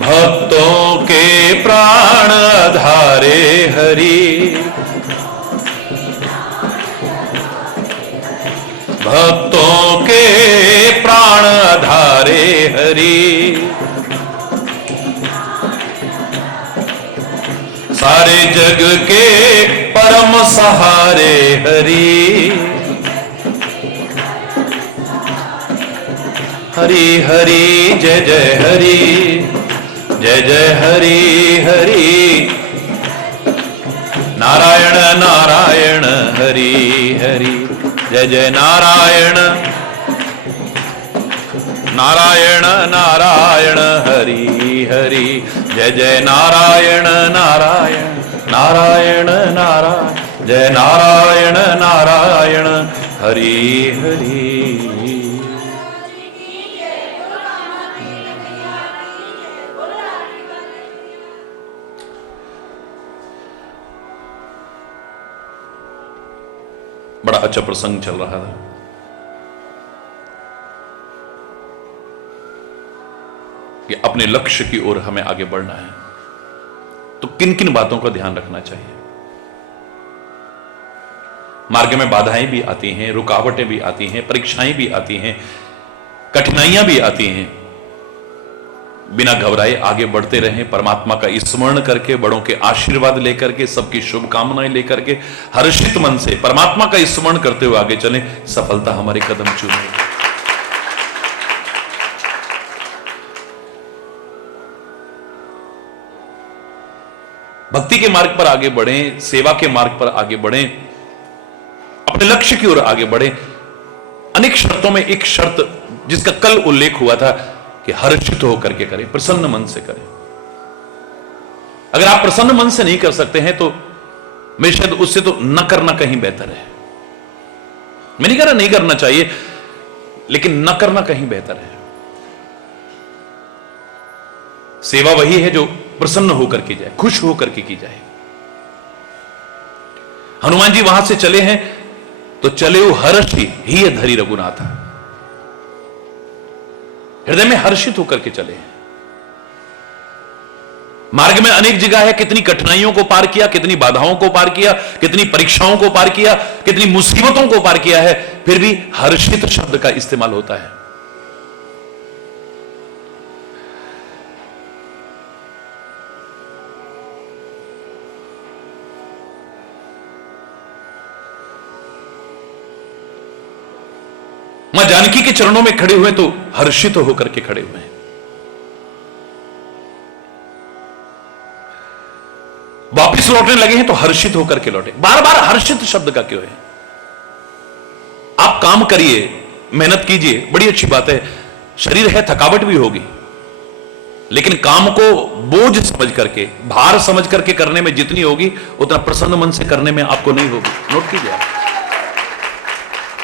भक्तों के प्राण धारे हरि, भक्तों के प्राण धारे हरि, सारे जग के परम सहारे हरि, हरि हरि, जय जय हरि, जय जय हरि हरि, नारायण नारायण हरि हरि, जय जय नारायण नारायण नारायण हरि हरि, जय जय नारायण नारायण नारायण नारायण, जय नारायण नारायण हरि हरि। बड़ा अच्छा प्रसंग चल रहा था। कि अपने लक्ष्य की ओर हमें आगे बढ़ना है तो किन किन बातों का ध्यान रखना चाहिए। मार्ग में बाधाएं भी आती हैं, रुकावटें भी आती हैं, परीक्षाएं भी आती हैं, कठिनाइयां भी आती हैं। बिना घबराए आगे बढ़ते रहें, परमात्मा का स्मरण करके, बड़ों के आशीर्वाद लेकर के, सबकी शुभकामनाएं लेकर के, हर्षित मन से परमात्मा का स्मरण करते हुए आगे चलें। सफलता हमारे कदम चूमेगी। भक्ति के मार्ग पर आगे बढ़ें, सेवा के मार्ग पर आगे बढ़ें, अपने लक्ष्य की ओर आगे बढ़ें। अनेक शर्तों में एक शर्त जिसका कल उल्लेख हुआ था कि हर्षित होकर के करें, प्रसन्न मन से करें। अगर आप प्रसन्न मन से नहीं कर सकते हैं तो मेरे शायद उससे तो न करना कहीं बेहतर है। मैं नहीं कह रहा नहीं करना चाहिए, लेकिन न करना कहीं बेहतर है। सेवा वही है जो प्रसन्न होकर की जाए, खुश होकर के की जाए। हनुमान जी वहां से चले हैं तो चले वो हर्षि ही धरी रघुनाथ, हृदय में हर्षित होकर के चले हैं। मार्ग में अनेक जगह है, कितनी कठिनाइयों को पार किया, कितनी बाधाओं को पार किया, कितनी परीक्षाओं को पार किया, कितनी मुसीबतों को पार किया है, फिर भी हर्षित शब्द का इस्तेमाल होता है। मां जानकी के चरणों में खड़े हुए तो हर्षित होकर के खड़े हुए हैं। वापिस लौटने लगे हैं तो हर्षित होकर के लौटे। बार बार हर्षित शब्द का क्यों है? आप काम करिए, मेहनत कीजिए, बड़ी अच्छी बात है। शरीर है, थकावट भी होगी, लेकिन काम को बोझ समझ करके, भार समझ करके करने में जितनी होगी उतना प्रसन्न मन से करने में आपको नहीं होगी। नोट कीजिए।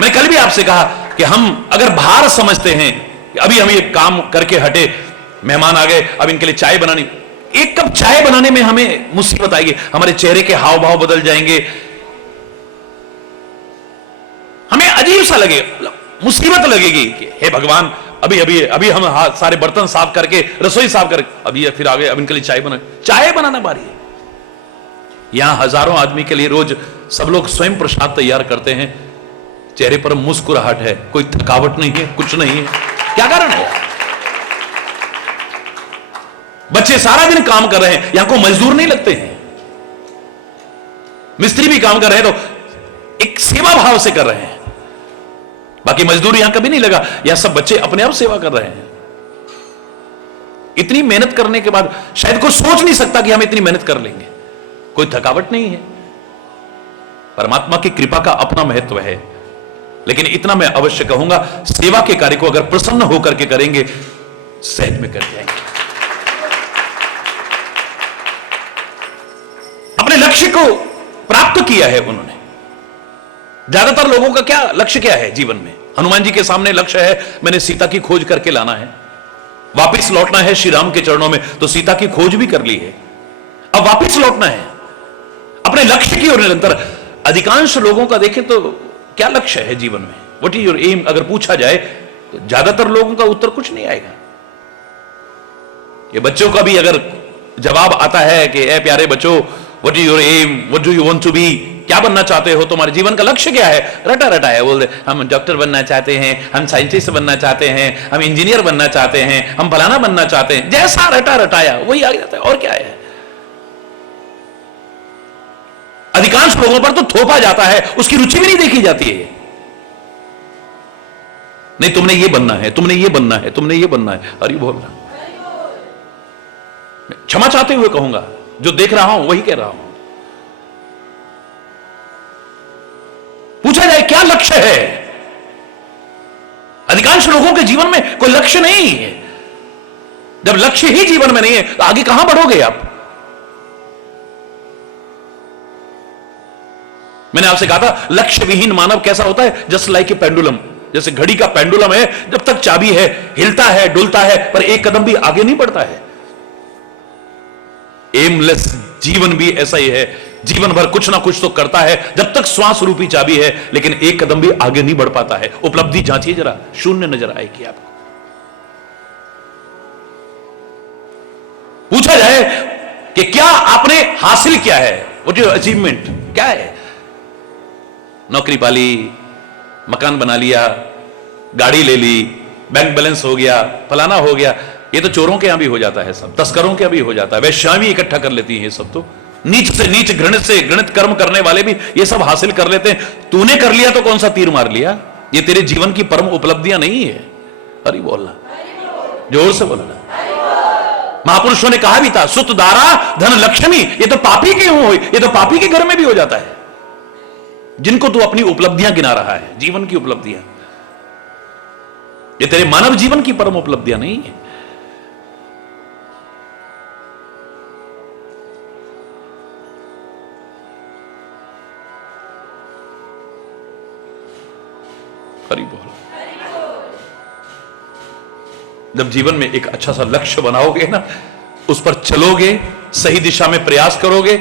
मैंने कल भी आपसे कहा कि हम अगर भार समझते हैं कि अभी हम ये काम करके हटे, मेहमान आ गए, अब इनके लिए चाय बनानी, एक कप चाय बनाने में हमें मुसीबत आएगी, हमारे चेहरे के हाव भाव बदल जाएंगे, हमें अजीब सा लगेगा, मुसीबत लगेगी कि हे भगवान, अभी अभी अभी हम सारे बर्तन साफ करके, रसोई साफ करके, अभी फिर आ गए, अब इनके लिए चाय बनाना बारी है। यहां हजारों आदमी के लिए रोज सब लोग स्वयं प्रसाद तैयार करते हैं, चेहरे पर मुस्कुराहट है, कोई थकावट नहीं है, कुछ नहीं है। क्या कारण है? बच्चे सारा दिन काम कर रहे हैं, यहां को मजदूर नहीं लगते हैं, मिस्त्री भी काम कर रहे हैं तो एक सेवा भाव से कर रहे हैं, बाकी मजदूर यहां कभी नहीं लगा। यहां सब बच्चे अपने आप सेवा कर रहे हैं। इतनी मेहनत करने के बाद शायद कोई सोच नहीं सकता कि हम इतनी मेहनत कर लेंगे, कोई थकावट नहीं है। परमात्मा की कृपा का अपना महत्व है, लेकिन इतना मैं अवश्य कहूंगा, सेवा के कार्य को अगर प्रसन्न होकर के करेंगे, सहज में कर जाएंगे। अपने लक्ष्य को प्राप्त किया है उन्होंने। ज्यादातर लोगों का क्या लक्ष्य क्या है जीवन में? हनुमान जी के सामने लक्ष्य है, मैंने सीता की खोज करके लाना है, वापिस लौटना है श्री राम के चरणों में, तो सीता की खोज भी कर ली है, अब वापिस लौटना है अपने लक्ष्य की ओर निरंतर। अधिकांश लोगों का देखें तो क्या लक्ष्य है जीवन में, व्हाट इज योर एम, अगर पूछा जाए तो ज्यादातर लोगों का उत्तर कुछ नहीं आएगा। ये बच्चों का भी अगर जवाब आता है कि ए प्यारे बच्चों, what is your aim, what do you want to be, क्या बनना चाहते हो, तुम्हारे जीवन का लक्ष्य क्या है? रटा रटा है, बोल दे हम डॉक्टर बनना चाहते हैं, हम साइंटिस्ट बनना चाहते हैं, हम इंजीनियर बनना चाहते हैं, हम फलाना बनना चाहते हैं, जैसा रटा रटाया वही आ जाता है। और क्या है? अधिकांश लोगों पर तो थोपा जाता है, उसकी रुचि भी नहीं देखी जाती है। नहीं तुमने ये बनना है, तुमने ये बनना है, तुमने ये बनना है। अरे बोल रहा, क्षमा चाहते हुए कहूंगा, जो देख रहा हूं वही कह रहा हूं। पूछा जाए क्या लक्ष्य है, अधिकांश लोगों के जीवन में कोई लक्ष्य नहीं है। जब लक्ष्य ही जीवन में नहीं है तो आगे कहां बढ़ोगे आप? मैंने आपसे कहा था लक्ष्य विहीन मानव कैसा होता है? जस्ट लाइक ए पेंडुलम, जैसे घड़ी का पेंडुलम है, जब तक चाबी है हिलता है डुलता है, पर एक कदम भी आगे नहीं बढ़ता है। एमलेस जीवन भी ऐसा ही है, जीवन भर कुछ ना कुछ तो करता है, जब तक श्वास रूपी चाबी है, लेकिन एक कदम भी आगे नहीं बढ़ पाता है। उपलब्धि जांचिए जरा, शून्य नजर आएगी आपको। पूछा जाए कि क्या आपने हासिल किया है, व्हाट इज अचीवमेंट, क्या है? नौकरी पाली, मकान बना लिया, गाड़ी ले ली, बैंक बैलेंस हो गया, फलाना हो गया। ये तो चोरों के यहां भी हो जाता है, सब तस्करों के भी हो जाता है, वैश्याएं भी इकट्ठा कर लेती हैं ये सब। तो नीच से नीच घृणित से घृणित कर्म करने वाले भी ये सब हासिल कर लेते हैं। तूने कर लिया तो कौन सा तीर मार लिया? ये तेरे जीवन की परम उपलब्धियां नहीं है। अरे बोलना, जोर से बोलना। महापुरुषों ने कहा भी था, सुत दारा धन लक्ष्मी, ये तो पापी के हो, ये तो पापी के घर में भी हो जाता है, जिनको तू अपनी उपलब्धियां गिना रहा है, जीवन की उपलब्धियां। ये तेरे मानव जीवन की परम उपलब्धियां नहीं है। जब जीवन में एक अच्छा सा लक्ष्य बनाओगे ना, उस पर चलोगे, सही दिशा में प्रयास करोगे,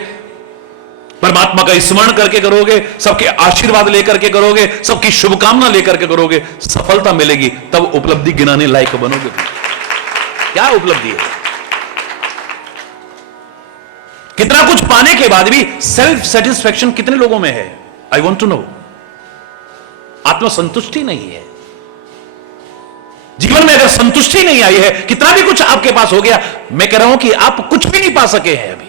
परमात्मा का स्मरण करके करोगे, सबके आशीर्वाद लेकर के करोगे, सबकी शुभकामना लेकर के करोगे, सफलता मिलेगी, तब उपलब्धि गिनाने लायक बनोगे। क्या उपलब्धि है? कितना कुछ पाने के बाद भी सेल्फ सेटिस्फैक्शन कितने लोगों में है? I want to know. आत्मसंतुष्टि नहीं है जीवन में। अगर संतुष्टि नहीं आई है, कितना भी कुछ आपके पास हो गया, मैं कह रहा हूं कि आप कुछ भी नहीं पा सके हैं अभी,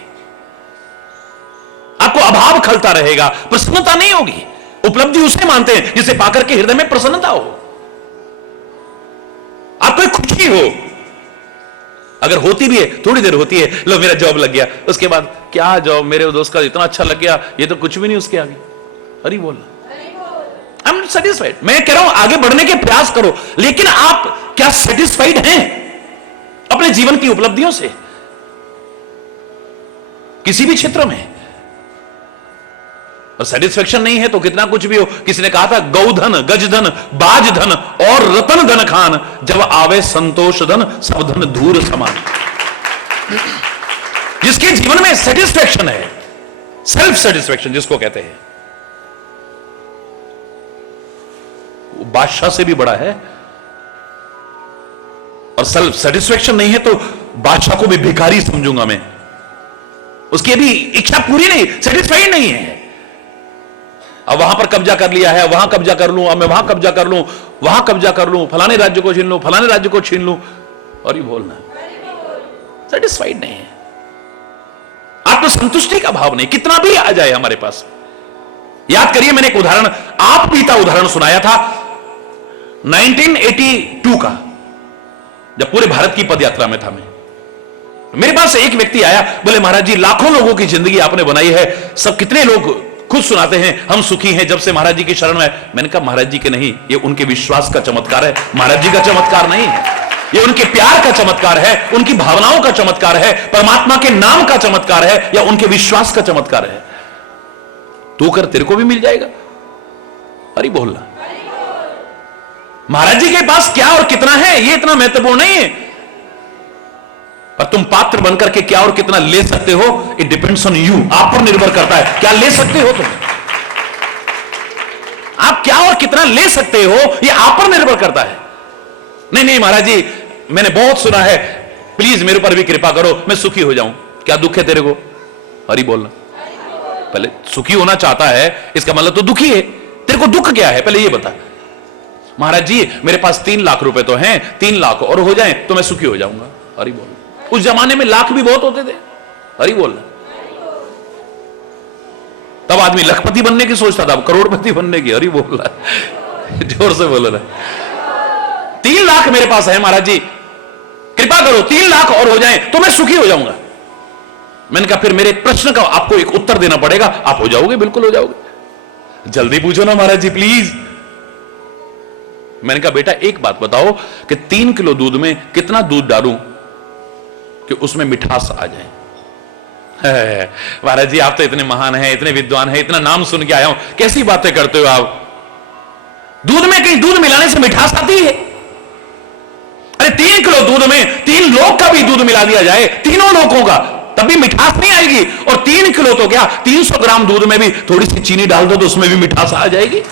आपको अभाव खलता रहेगा, प्रसन्नता नहीं होगी। उपलब्धि उसे मानते हैं जिसे पाकर के हृदय में प्रसन्नता हो, आपको खुशी हो। अगर होती भी है, थोड़ी देर होती है, लो मेरा जॉब लग गया, उसके बाद क्या जॉब, मेरे दोस्त का इतना अच्छा लग गया, ये तो कुछ भी नहीं उसके आगे। अरे बोलना, आई एम सेटिस्फाइड। मैं कह रहा हूं आगे बढ़ने के प्रयास करो, लेकिन आप क्या सेटिस्फाइड हैं अपने जीवन की उपलब्धियों से? किसी भी क्षेत्र में और सेटिस्फेक्शन नहीं है तो कितना कुछ भी हो। किसी ने कहा था, गौधन गजधन बाजधन और रतन धन खान, जब आवे संतोष धन सब धन धूर समान। जिसके जीवन में सेटिस्फेक्शन है, सेल्फ सेटिस्फेक्शन जिसको कहते हैं, वो बादशाह से भी बड़ा है। और सेल्फ सेटिस्फेक्शन नहीं है तो बादशाह को भी भिखारी समझूंगा मैं। उसकी अभी इच्छा पूरी नहीं, सेटिस्फाइड नहीं है। अब वहां पर कब्जा कर लिया है, वहां कब्जा कर लूं, अब मैं वहां कब्जा कर लूं, वहां कब्जा कर लूं, फलाने राज्य को छीन लूं, फलाने राज्य को छीन लूं, और ये बोलना सेटिस्फाइड नहीं है। आत्मसंतुष्टि का भाव नहीं, कितना भी आ जाए हमारे पास। याद करिए, मैंने एक उदाहरण, आप बीता उदाहरण सुनाया था 1982 का, जब पूरे भारत की पदयात्रा में था मैं। मेरे पास एक व्यक्ति आया, बोले महाराज जी लाखों लोगों की जिंदगी आपने बनाई है, सब कितने लोग खुद सुनाते हैं हम सुखी हैं जब से महाराज जी की शरण में। मैंने कहा महाराज जी के नहीं, ये उनके विश्वास का चमत्कार है, महाराज जी का चमत्कार नहीं है। ये उनके प्यार का चमत्कार है, उनकी भावनाओं का चमत्कार है, परमात्मा के नाम का चमत्कार है, या उनके विश्वास का चमत्कार है। तू कर, तेरे को भी मिल जाएगा। अरे बोलना, महाराज जी के पास क्या और कितना है ये इतना महत्वपूर्ण नहीं है, पर तुम पात्र बनकर के क्या और कितना ले सकते हो, इट डिपेंड्स ऑन यू। आप पर निर्भर करता है क्या ले सकते हो तुम। आप क्या और कितना ले सकते हो ये आप पर निर्भर करता है। नहीं नहीं महाराज जी, मैंने बहुत सुना है, प्लीज मेरे पर भी कृपा करो, मैं सुखी हो जाऊं। क्या दुख है तेरे को? हरि बोलना। पहले सुखी होना चाहता है इसका मतलब तो दुखी है। तेरे को दुख क्या है पहले ये बता। महाराज जी मेरे पास 3 लाख रुपए तो हैं, 3 लाख और हो जाए तो मैं सुखी हो जाऊंगा। हरि बोल। उस जमाने में लाख भी बहुत होते थे। हरि बोल। तब आदमी लखपति बनने की सोचता था, अब करोड़पति बनने की। हरि बोल रहा है, जोर से बोल रहा है। 3 लाख मेरे पास है महाराज जी, कृपा करो 3 लाख और हो जाए तो मैं सुखी हो जाऊंगा। मैंने कहा फिर मेरे प्रश्न का आपको एक उत्तर देना पड़ेगा। आप हो जाओगे? बिल्कुल हो जाओगे। जल्दी पूछो ना महाराज जी प्लीज। मैंने कहा बेटा एक बात बताओ कि 3 किलो दूध में कितना दूध डालूं कि उसमें मिठास आ जाए। महाराज जी आप तो इतने महान हैं, इतने विद्वान हैं, इतना नाम सुन के आया हूं, कैसी बातें करते हो आप। दूध में कहीं दूध मिलाने से मिठास आती है? अरे 3 किलो दूध में 3 लोग का भी दूध मिला दिया जाए, तीनों लोगों का, तब भी मिठास नहीं आएगी। और 3 किलो तो क्या 300 ग्राम दूध में भी थोड़ी सी चीनी डाल दो तो उसमें भी मिठास आ जाएगी।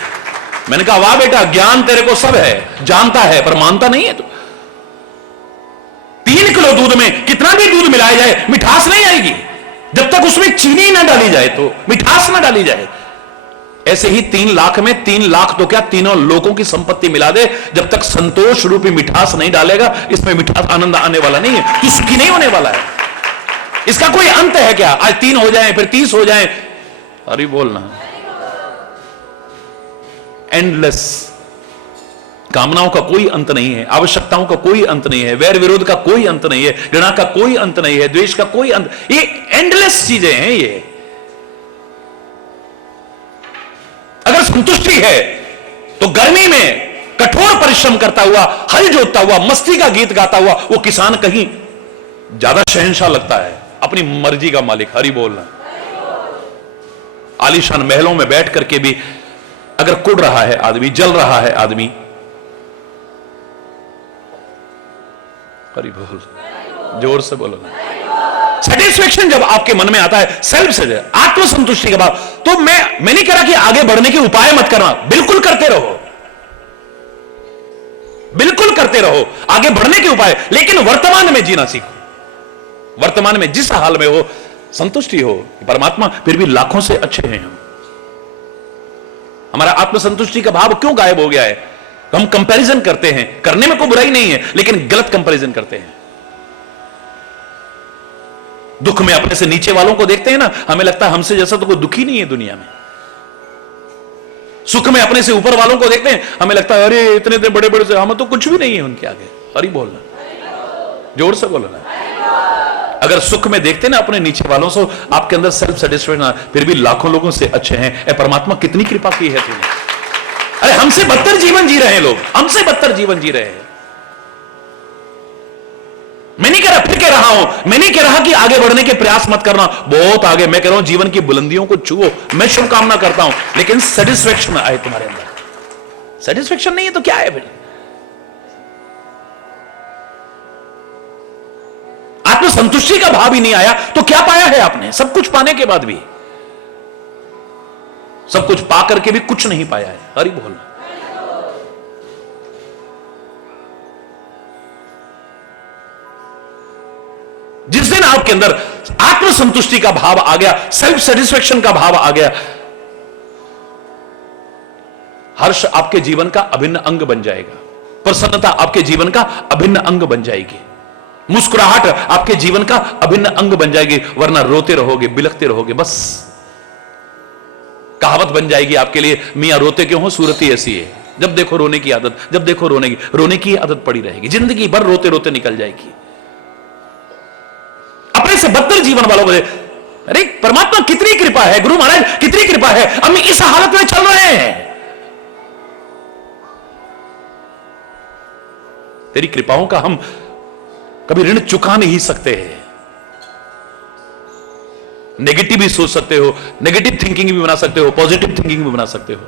मैंने कहा वाह बेटा, ज्ञान तेरे को सब है, जानता है पर मानता नहीं है तू। 3 किलो दूध में कितना भी दूध मिलाया जाए मिठास नहीं आएगी जब तक उसमें चीनी ना डाली जाए, तो मिठास ना डाली जाए। ऐसे ही 3 लाख में 3 लाख तो क्या तीनों लोगों की संपत्ति मिला दे, जब तक संतोष रूपी मिठास नहीं डालेगा इसमें मिठास आनंद आने वाला नहीं है, तू सुखी नहीं होने वाला है। इसका कोई अंत है क्या? आज 3 हो जाए फिर 30 हो जाए। अरे बोलना, एंडलेस। कामनाओं का कोई अंत नहीं है, आवश्यकताओं का कोई अंत नहीं है, वैर विरोध का कोई अंत नहीं है, घृणा का कोई अंत नहीं है, द्वेष का कोई अंत। ये एंडलेस चीजें हैं। ये अगर संतुष्टि है तो गर्मी में कठोर परिश्रम करता हुआ, हल जोतता हुआ, मस्ती का गीत गाता हुआ वो किसान कहीं ज्यादा शहंशाह लगता है, अपनी मर्जी का मालिक। हरि बोलना। आलीशान महलों में बैठ करके भी अगर कुड़ रहा है आदमी, जल रहा है आदमी, हरि बोल, जोर से बोलो ना। सेटिस्फेक्शन जब आपके मन में आता है, सेल्फ से आत्मसंतुष्टि के बाद, तो मैं नहीं कह रहा कि आगे बढ़ने के उपाय मत करना, बिल्कुल करते रहो, बिल्कुल करते रहो आगे बढ़ने के उपाय, लेकिन वर्तमान में जीना सीखो। वर्तमान में जिस हाल में हो संतुष्टि हो। परमात्मा फिर भी लाखों से अच्छे हैं। हमारा आत्मसंतुष्टि का भाव क्यों गायब हो गया है? हम कंपैरिजन करते हैं, करने में कोई बुराई नहीं है, लेकिन गलत कंपैरिजन करते हैं। दुख में अपने से नीचे वालों को देखते हैं ना, हमें लगता है हमसे जैसा तो कोई दुखी नहीं है दुनिया में। सुख में अपने से ऊपर वालों को देखते हैं, हमें लगता है अरे इतने इतने बड़े बड़े से, हम तो कुछ भी नहीं है उनके आगे। हरि बोलना, जोर से बोलना। अगर सुख में देखते ना अपने नीचे वालों से, आपके अंदर सेल्फ सेटिस्फैक्शन, फिर भी लाखों लोगों से अच्छे हैं। परमात्मा कितनी कृपा की है तूने। अरे हमसे बदतर जीवन जी रहे हैं लोग, हमसे बदतर जीवन जी रहे हैं। मैं नहीं कह रहा, फिर कह रहा हूं, मैं नहीं कह रहा कि आगे बढ़ने के प्रयास मत करना, बहुत आगे। मैं कह रहा हूं जीवन की बुलंदियों को छुओ, मैं शुभकामना करता हूं, लेकिन सेटिस्फेक्शन आए तुम्हारे अंदर। सेटिस्फेक्शन नहीं है तो क्या है फिर? आत्मसंतुष्टि का भाव ही नहीं आया तो क्या पाया है आपने? सब कुछ पाने के बाद भी, सब कुछ पा करके भी कुछ नहीं पाया है। हरि बोल। जिस दिन आपके अंदर आत्मसंतुष्टि का भाव आ गया, सेल्फ सेटिस्फेक्शन का भाव आ गया, हर्ष आपके जीवन का अभिन्न अंग बन जाएगा, प्रसन्नता आपके जीवन का अभिन्न अंग बन जाएगी, मुस्कुराहट आपके जीवन का अभिन्न अंग बन जाएगी। वरना रोते रहोगे, बिलखते रहोगे, बस कहावत बन जाएगी आपके लिए, मियां रोते क्यों हो, सूरत ही ऐसी है, जब देखो रोने की आदत, जब देखो रोने की आदत पड़ी रहेगी, जिंदगी भर रोते रोते निकल जाएगी। अपने से बदतर जीवन वालों को, अरे परमात्मा कितनी कृपा है, गुरु महाराज कितनी कृपा है, हम इस हालत में चल रहे हैं। तेरी कृपाओं का हम कभी ऋण चुका नहीं सकते हैं। नेगेटिव भी सोच सकते हो, नेगेटिव थिंकिंग भी बना सकते हो, पॉजिटिव थिंकिंग भी बना सकते हो।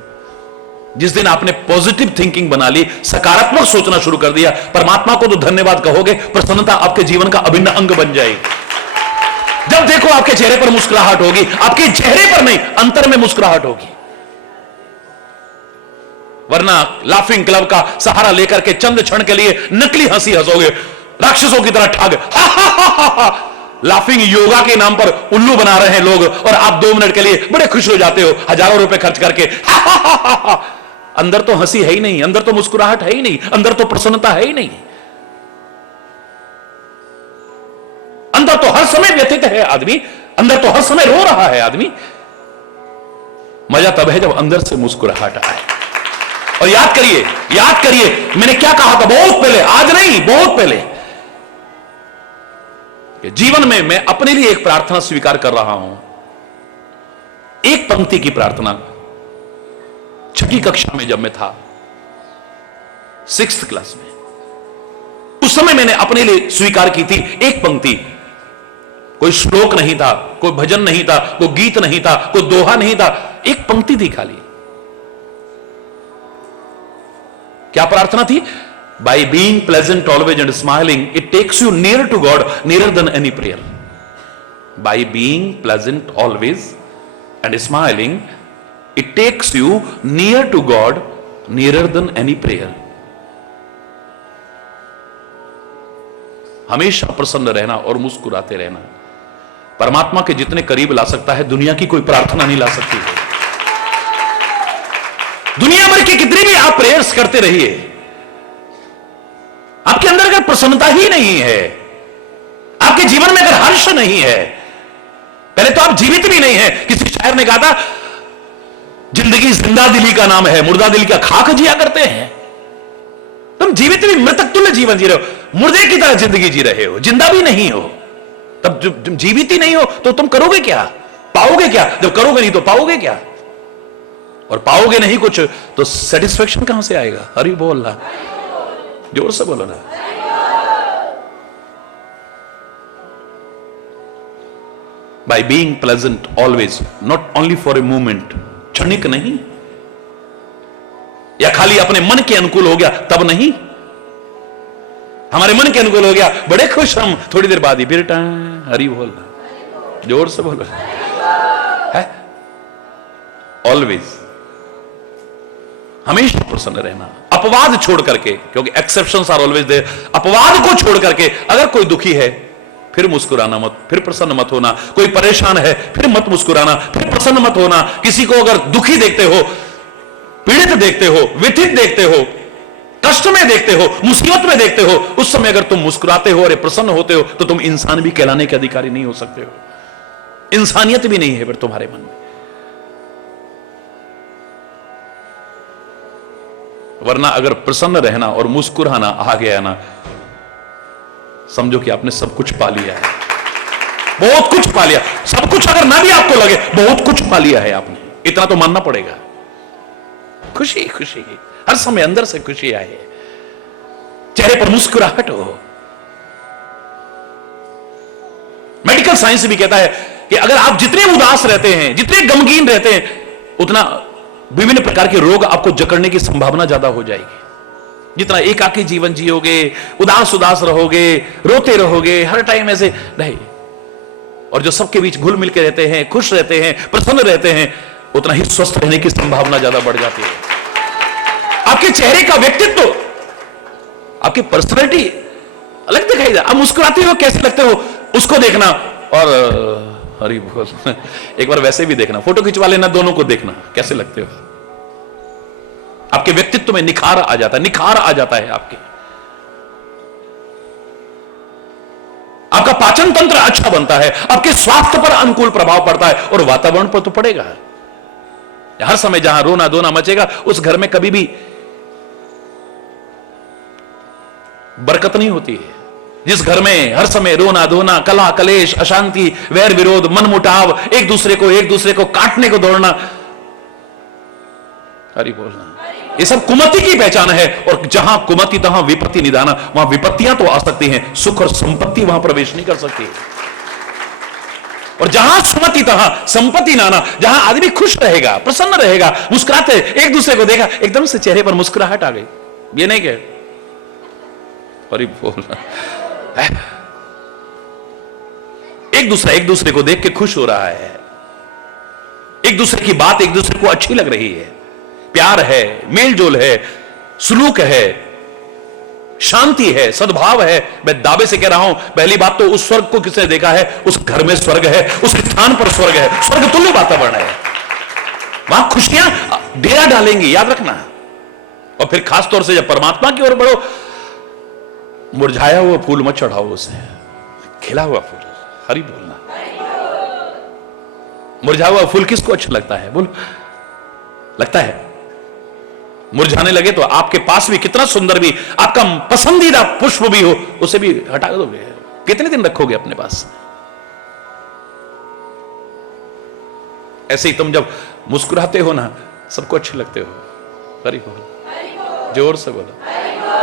जिस दिन आपने पॉजिटिव थिंकिंग बना ली, सकारात्मक सोचना शुरू कर दिया, परमात्मा को तो धन्यवाद कहोगे, प्रसन्नता आपके जीवन का अभिन्न अंग बन जाएगी। जब देखो आपके चेहरे पर मुस्कुराहट होगी, आपके चेहरे पर नहीं, अंतर में मुस्कुराहट होगी। वरना लाफिंग क्लब का सहारा लेकर के चंद क्षण के लिए नकली हंसी हंसोगे, राक्षसों की तरह ठग, लाफिंग योगा के नाम पर उल्लू बना रहे हैं लोग, और आप 2 मिनट के लिए बड़े खुश हो जाते हो, हजारों रुपए खर्च करके। अंदर तो हंसी है ही नहीं, अंदर तो मुस्कुराहट है ही नहीं, अंदर तो प्रसन्नता है ही नहीं, अंदर तो हर समय व्यथित है आदमी, अंदर तो हर समय रो रहा है आदमी। मजा तब है जब अंदर से मुस्कुराहट आए। और याद करिए मैंने क्या कहा था बहुत पहले, आज नहीं बहुत पहले, कि जीवन में मैं अपने लिए एक प्रार्थना स्वीकार कर रहा हूं, एक पंक्ति की प्रार्थना। 6ठी कक्षा में जब मैं था, 6th क्लास में, उस समय मैंने अपने लिए स्वीकार की थी एक पंक्ति। कोई श्लोक नहीं था, कोई भजन नहीं था, कोई गीत नहीं था, कोई दोहा नहीं था, एक पंक्ति थी खाली। क्या प्रार्थना थी? By being pleasant always and smiling it takes you near to God, near than any prayer. By being pleasant always and smiling it takes you near to God, near than any prayer. हमेशा प्रसन्न रहना और मुस्कुराते रहना परमात्मा के जितने करीब ला सकता है, दुनिया की कोई प्रार्थना नहीं ला सकती है। दुनिया भर के कितने भी आप प्रेयर्स करते रहिए, आपके अंदर अगर प्रसन्नता ही नहीं है, आपके जीवन में अगर हर्ष नहीं है, पहले तो आप जीवित भी नहीं है। किसी शायर ने कहा था, जिंदगी जिंदा दिली का नाम है, मुर्दा दिल का खाक जिया करते हैं। तुम जीवित भी मृतक तुल्य जीवन जी रहे हो, मुर्दे की तरह जिंदगी जी रहे हो, जिंदा भी नहीं हो। तब जब जीवित ही नहीं हो तो तुम करोगे क्या, पाओगे क्या? जब करोगे नहीं तो पाओगे क्या? और पाओगे नहीं कुछ तो सेटिस्फेक्शन कहां से आएगा? हरि बोल ना, जोर से बोलो ना। Bye being pleasant always, not only for a moment, क्षणिक नहीं, या खाली अपने मन के अनुकूल हो गया तब नहीं। हमारे मन के अनुकूल हो गया, बड़े खुश हम, थोड़ी देर बाद ही फिर हरि बोल, जोर से बोलो है। ऑलवेज, हमेशा प्रसन्न रहना, अपवाद छोड़ करके, क्योंकि एक्सेप्शंस आर ऑलवेज देयर। अपवाद को छोड़ करके अगर कोई दुखी है फिर मुस्कुराना मत, फिर प्रसन्न मत होना। कोई परेशान है फिर मत मुस्कुराना, फिर प्रसन्न मत होना। किसी को अगर दुखी देखते हो, पीड़ित देखते हो, व्यथित देखते हो, कष्ट में देखते हो, मुसीबत में देखते हो, उस समय अगर तुम मुस्कुराते हो और प्रसन्न होते हो तो तुम इंसान भी कहलाने के अधिकारी नहीं हो सकते हो। इंसानियत भी नहीं है फिर तुम्हारे मन में। वरना अगर प्रसन्न रहना और मुस्कुराना आ गया ना, समझो कि आपने सब कुछ पा लिया है, बहुत कुछ पा लिया। सब कुछ अगर ना भी आपको लगे, बहुत कुछ पा लिया है आपने, इतना तो मानना पड़ेगा। खुशी खुशी, हर समय अंदर से खुशी आए, चेहरे पर मुस्कुराहट हो। मेडिकल साइंस भी कहता है कि अगर आप जितने उदास रहते हैं, जितने गमगीन रहते हैं, उतना विभिन्न प्रकार के रोग आपको जकड़ने की संभावना ज्यादा हो जाएगी। जितना एकाकी जीवन जियोगे, उदास उदास रहोगे, रोते रहोगे, हर टाइम ऐसे नहीं, और जो सबके बीच घुल मिल के रहते हैं, खुश रहते हैं, प्रसन्न रहते हैं, उतना ही स्वस्थ रहने की संभावना ज्यादा बढ़ जाती है। आपके चेहरे का व्यक्तित्व, आपकी पर्सनैलिटी अलग दिखाई दे। आप मुस्कुराते हो कैसे लगते हो उसको देखना, और हरी बोल। एक बार वैसे भी देखना, फोटो खिंचवा लेना, दोनों को देखना कैसे लगते हो। आपके व्यक्तित्व में निखार आ जाता है, निखार आ जाता है आपके। आपका पाचन तंत्र अच्छा बनता है, आपके स्वास्थ्य पर अनुकूल प्रभाव पड़ता है और वातावरण पर तो पड़ेगा। हर समय जहां रोना धोना मचेगा उस घर में कभी भी बरकत नहीं होती है। जिस घर में हर समय रोना धोना, कलह कलेश, अशांति, वैर विरोध, मनमुटाव, एक दूसरे को काटने को दौड़ना, हरि बोलना, ये सब कुमति की पहचान है। और जहां कुमति तहां विपत्ति निधाना, वहां विपत्तियां तो आ सकती हैं, सुख और संपत्ति वहां प्रवेश नहीं कर सकती। और जहां सुमति तहां संपत्ति नाना, जहां आदमी खुश रहेगा, प्रसन्न रहेगा, मुस्कुराते, एक दूसरे को देखा, एकदम से चेहरे पर मुस्कुराहट आ गई, ये नहीं कहे हरि बोलना। एक दूसरे को देख के खुश हो रहा है, एक दूसरे की बात एक दूसरे को अच्छी लग रही है, प्यार है, मेलजोल है, सुलूक है, शांति है, सद्भाव है। मैं दावे से कह रहा हूं, पहली बात तो उस स्वर्ग को किसने देखा है? उस घर में स्वर्ग है, उस स्थान पर स्वर्ग है, स्वर्ग तुल्य वातावरण है, वहां खुशियां डेरा डालेंगी, याद रखना। और फिर खासतौर से जब परमात्मा की ओर बढ़ो, मुरझाया हुआ फूल मत चढ़ाओ उसे, खिला हुआ फूल, हरि बोलना। मुरझाया हुआ फूल किसको अच्छा लगता है? बोल, लगता है मुरझाने लगे तो आपके पास भी कितना सुंदर भी आपका पसंदीदा पुष्प भी हो, उसे भी हटा दोगे, कितने दिन रखोगे अपने पास? ऐसे ही तुम जब मुस्कुराते हो ना, सबको अच्छे लगते हो, हरि बोल, जोर से बोलो।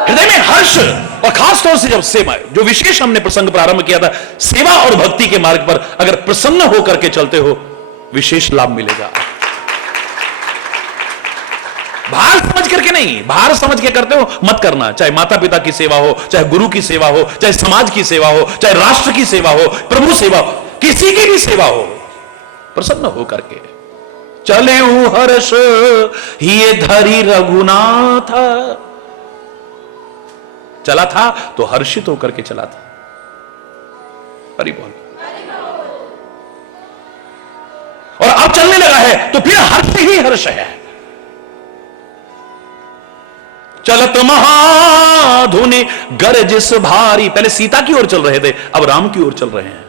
हृदय में हर्ष, और खास तौर से जब सेवा, जो विशेष हमने प्रसंग प्रारंभ किया था, सेवा और भक्ति के मार्ग पर अगर प्रसन्न होकर के चलते हो, विशेष लाभ मिलेगा। भार समझ करके नहीं, भार समझ के करते हो मत करना। चाहे माता पिता की सेवा हो, चाहे गुरु की सेवा हो, चाहे समाज की सेवा हो, चाहे राष्ट्र की सेवा हो, प्रभु सेवा हो, किसी की भी सेवा हो, प्रसन्न हो करके चले हर्ष ये धरी रघुनाथ। चला था तो हर्षित होकर के चला था, हरि बोल। और अब चलने लगा है तो फिर हर्ष ही हर्ष है। चलत महाधुनि गरजिस भारी, पहले सीता की ओर चल रहे थे, अब राम की ओर चल रहे हैं।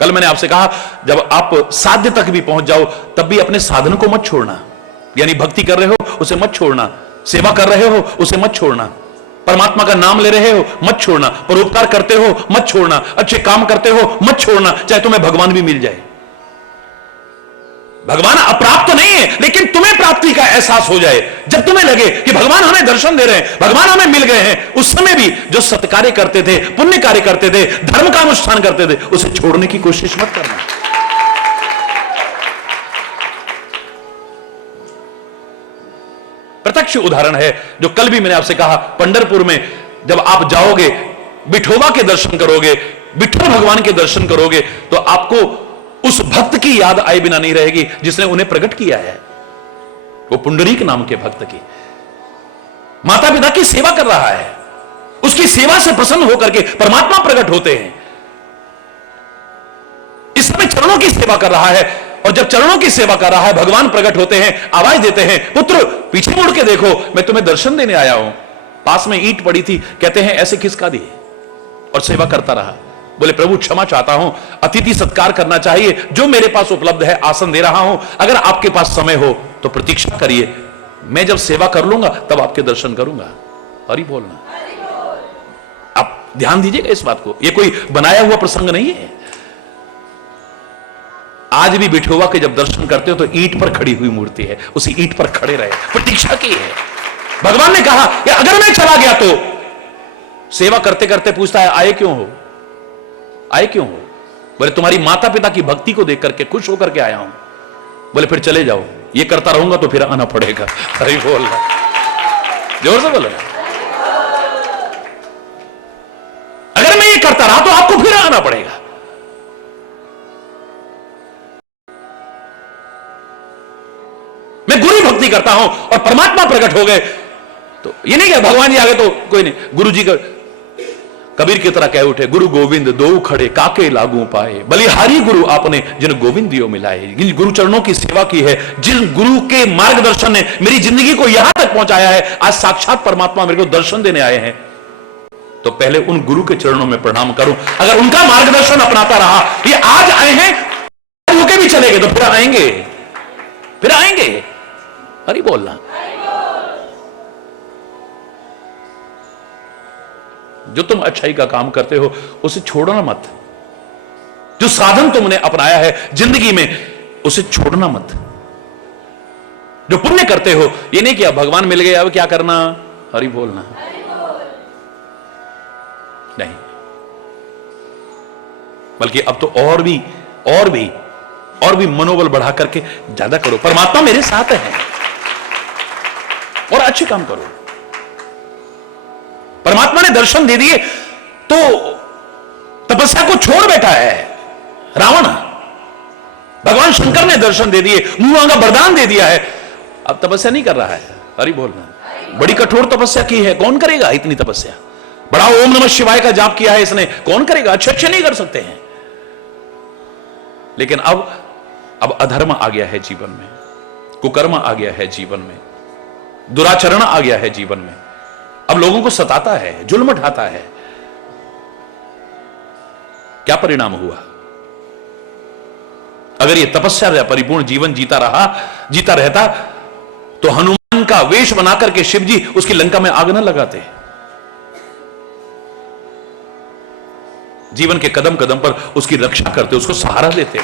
कल मैंने आपसे कहा, जब आप साध्य तक भी पहुंच जाओ तब भी अपने साधन को मत छोड़ना। यानी भक्ति कर रहे हो उसे मत छोड़ना, सेवा कर रहे हो उसे मत छोड़ना, परमात्मा का नाम ले रहे हो मत छोड़ना, परोपकार करते हो मत छोड़ना, अच्छे काम करते हो मत छोड़ना, चाहे तुम्हें भगवान भी मिल जाए। भगवान अप्राप्त नहीं है, लेकिन तुम्हें प्राप्ति का एहसास हो जाए। जब तुम्हें लगे कि भगवान हमें दर्शन दे रहे हैं, भगवान हमें मिल गए हैं, उस समय भी जो सत्कार्य करते थे, पुण्य कार्य करते थे, धर्म का अनुष्ठान करते थे, उसे छोड़ने की कोशिश मत करना। प्रत्यक्ष उदाहरण है जो कल भी मैंने आपसे कहा, पंढरपुर में जब आप जाओगे, विठोबा के दर्शन करोगे, विठ्ठल भगवान के दर्शन करोगे, तो आपको उस भक्त की याद आए बिना नहीं रहेगी जिसने उन्हें प्रकट किया है। वो पुंडरीक नाम के भक्त की, माता पिता की सेवा कर रहा है, उसकी सेवा से प्रसन्न होकर के परमात्मा प्रकट होते हैं। इस समय चरणों की सेवा कर रहा है, और जब चरणों की सेवा कर रहा है, भगवान प्रकट होते हैं, आवाज देते हैं, पुत्र पीछे मुड़ के देखो, मैं तुम्हें दर्शन देने आया हूं। पास में ईंट पड़ी थी, कहते हैं ऐसे खिसका दी और सेवा करता रहा। बोले प्रभु क्षमा चाहता हूं, अतिथि सत्कार करना चाहिए, जो मेरे पास उपलब्ध है आसन दे रहा हूं, अगर आपके पास समय हो तो प्रतीक्षा करिए, मैं जब सेवा कर लूंगा तब आपके दर्शन करूंगा। हरि बोलना, आप ध्यान दीजिएगा इस बात को, ये कोई बनाया हुआ प्रसंग नहीं है। आज भी विठोबा के जब दर्शन करते हो तो ईंट पर खड़ी हुई मूर्ति है, उसी ईंट पर खड़े रहे, प्रतीक्षा की है। भगवान ने कहा कि अगर मैं चला गया तो, सेवा करते करते पूछता है आए क्यों हो, आए क्यों हो? बोले तुम्हारी माता पिता की भक्ति को देख करके खुश होकर के आया हूं। बोले फिर चले जाओ, ये करता रहूंगा तो फिर आना पड़ेगा। अरे बोल रहा, जोर से बोलो, अगर मैं ये करता रहा तो आपको फिर आना पड़ेगा। मैं गुरु भक्ति करता हूं और परमात्मा प्रकट हो गए, तो ये नहीं कि भगवान जी आ गए तो कोई नहीं, गुरु जी का कबीर की तरह कह उठे, गुरु गोविंद दो खड़े काके लागू पाए, बलिहारी गुरु आपने जिन गोविंद दियो मिलाए। जिन गुरु चरणों की सेवा की है, जिन गुरु के मार्गदर्शन ने मेरी जिंदगी को यहां तक पहुंचाया है, आज साक्षात परमात्मा मेरे को दर्शन देने आए हैं, तो पहले उन गुरु के चरणों में प्रणाम करूं। अगर उनका मार्गदर्शन अपनाता रहा, ये आज आए हैं, रुके भी चले गए तो फिर आएंगे, फिर आएंगे। हरि बोलना। जो तुम अच्छाई का काम करते हो उसे छोड़ना मत। जो साधन तुमने अपनाया है जिंदगी में उसे छोड़ना मत। जो पुण्य करते हो, ये नहीं किया भगवान मिल गए अब क्या करना, हरि बोलना नहीं, बल्कि अब तो और भी मनोबल बढ़ा करके ज्यादा करो। परमात्मा मेरे साथ है और अच्छे काम करो। परमात्मा ने दर्शन दे दिए तो तपस्या को छोड़ बैठा है रावण। भगवान शंकर ने दर्शन दे दिए, मुंह मांगा वरदान दे दिया है, अब तपस्या नहीं कर रहा है। हरि बोलना। बड़ी कठोर तपस्या की है, कौन करेगा इतनी तपस्या। बड़ा ओम नमः शिवाय का जाप किया है इसने, कौन करेगा। अच्छे नहीं कर सकते हैं। लेकिन अब अधर्म आ गया है जीवन में, कुकर्म आ गया है जीवन में, दुराचरण आ गया है जीवन में। अब लोगों को सताता है, जुल्म ढाता है। क्या परिणाम हुआ? अगर ये तपस्या परिपूर्ण जीवन जीता रहता तो हनुमान का वेश बनाकर के शिव जी उसकी लंका में आग न लगाते। जीवन के कदम कदम पर उसकी रक्षा करते, उसको सहारा देते।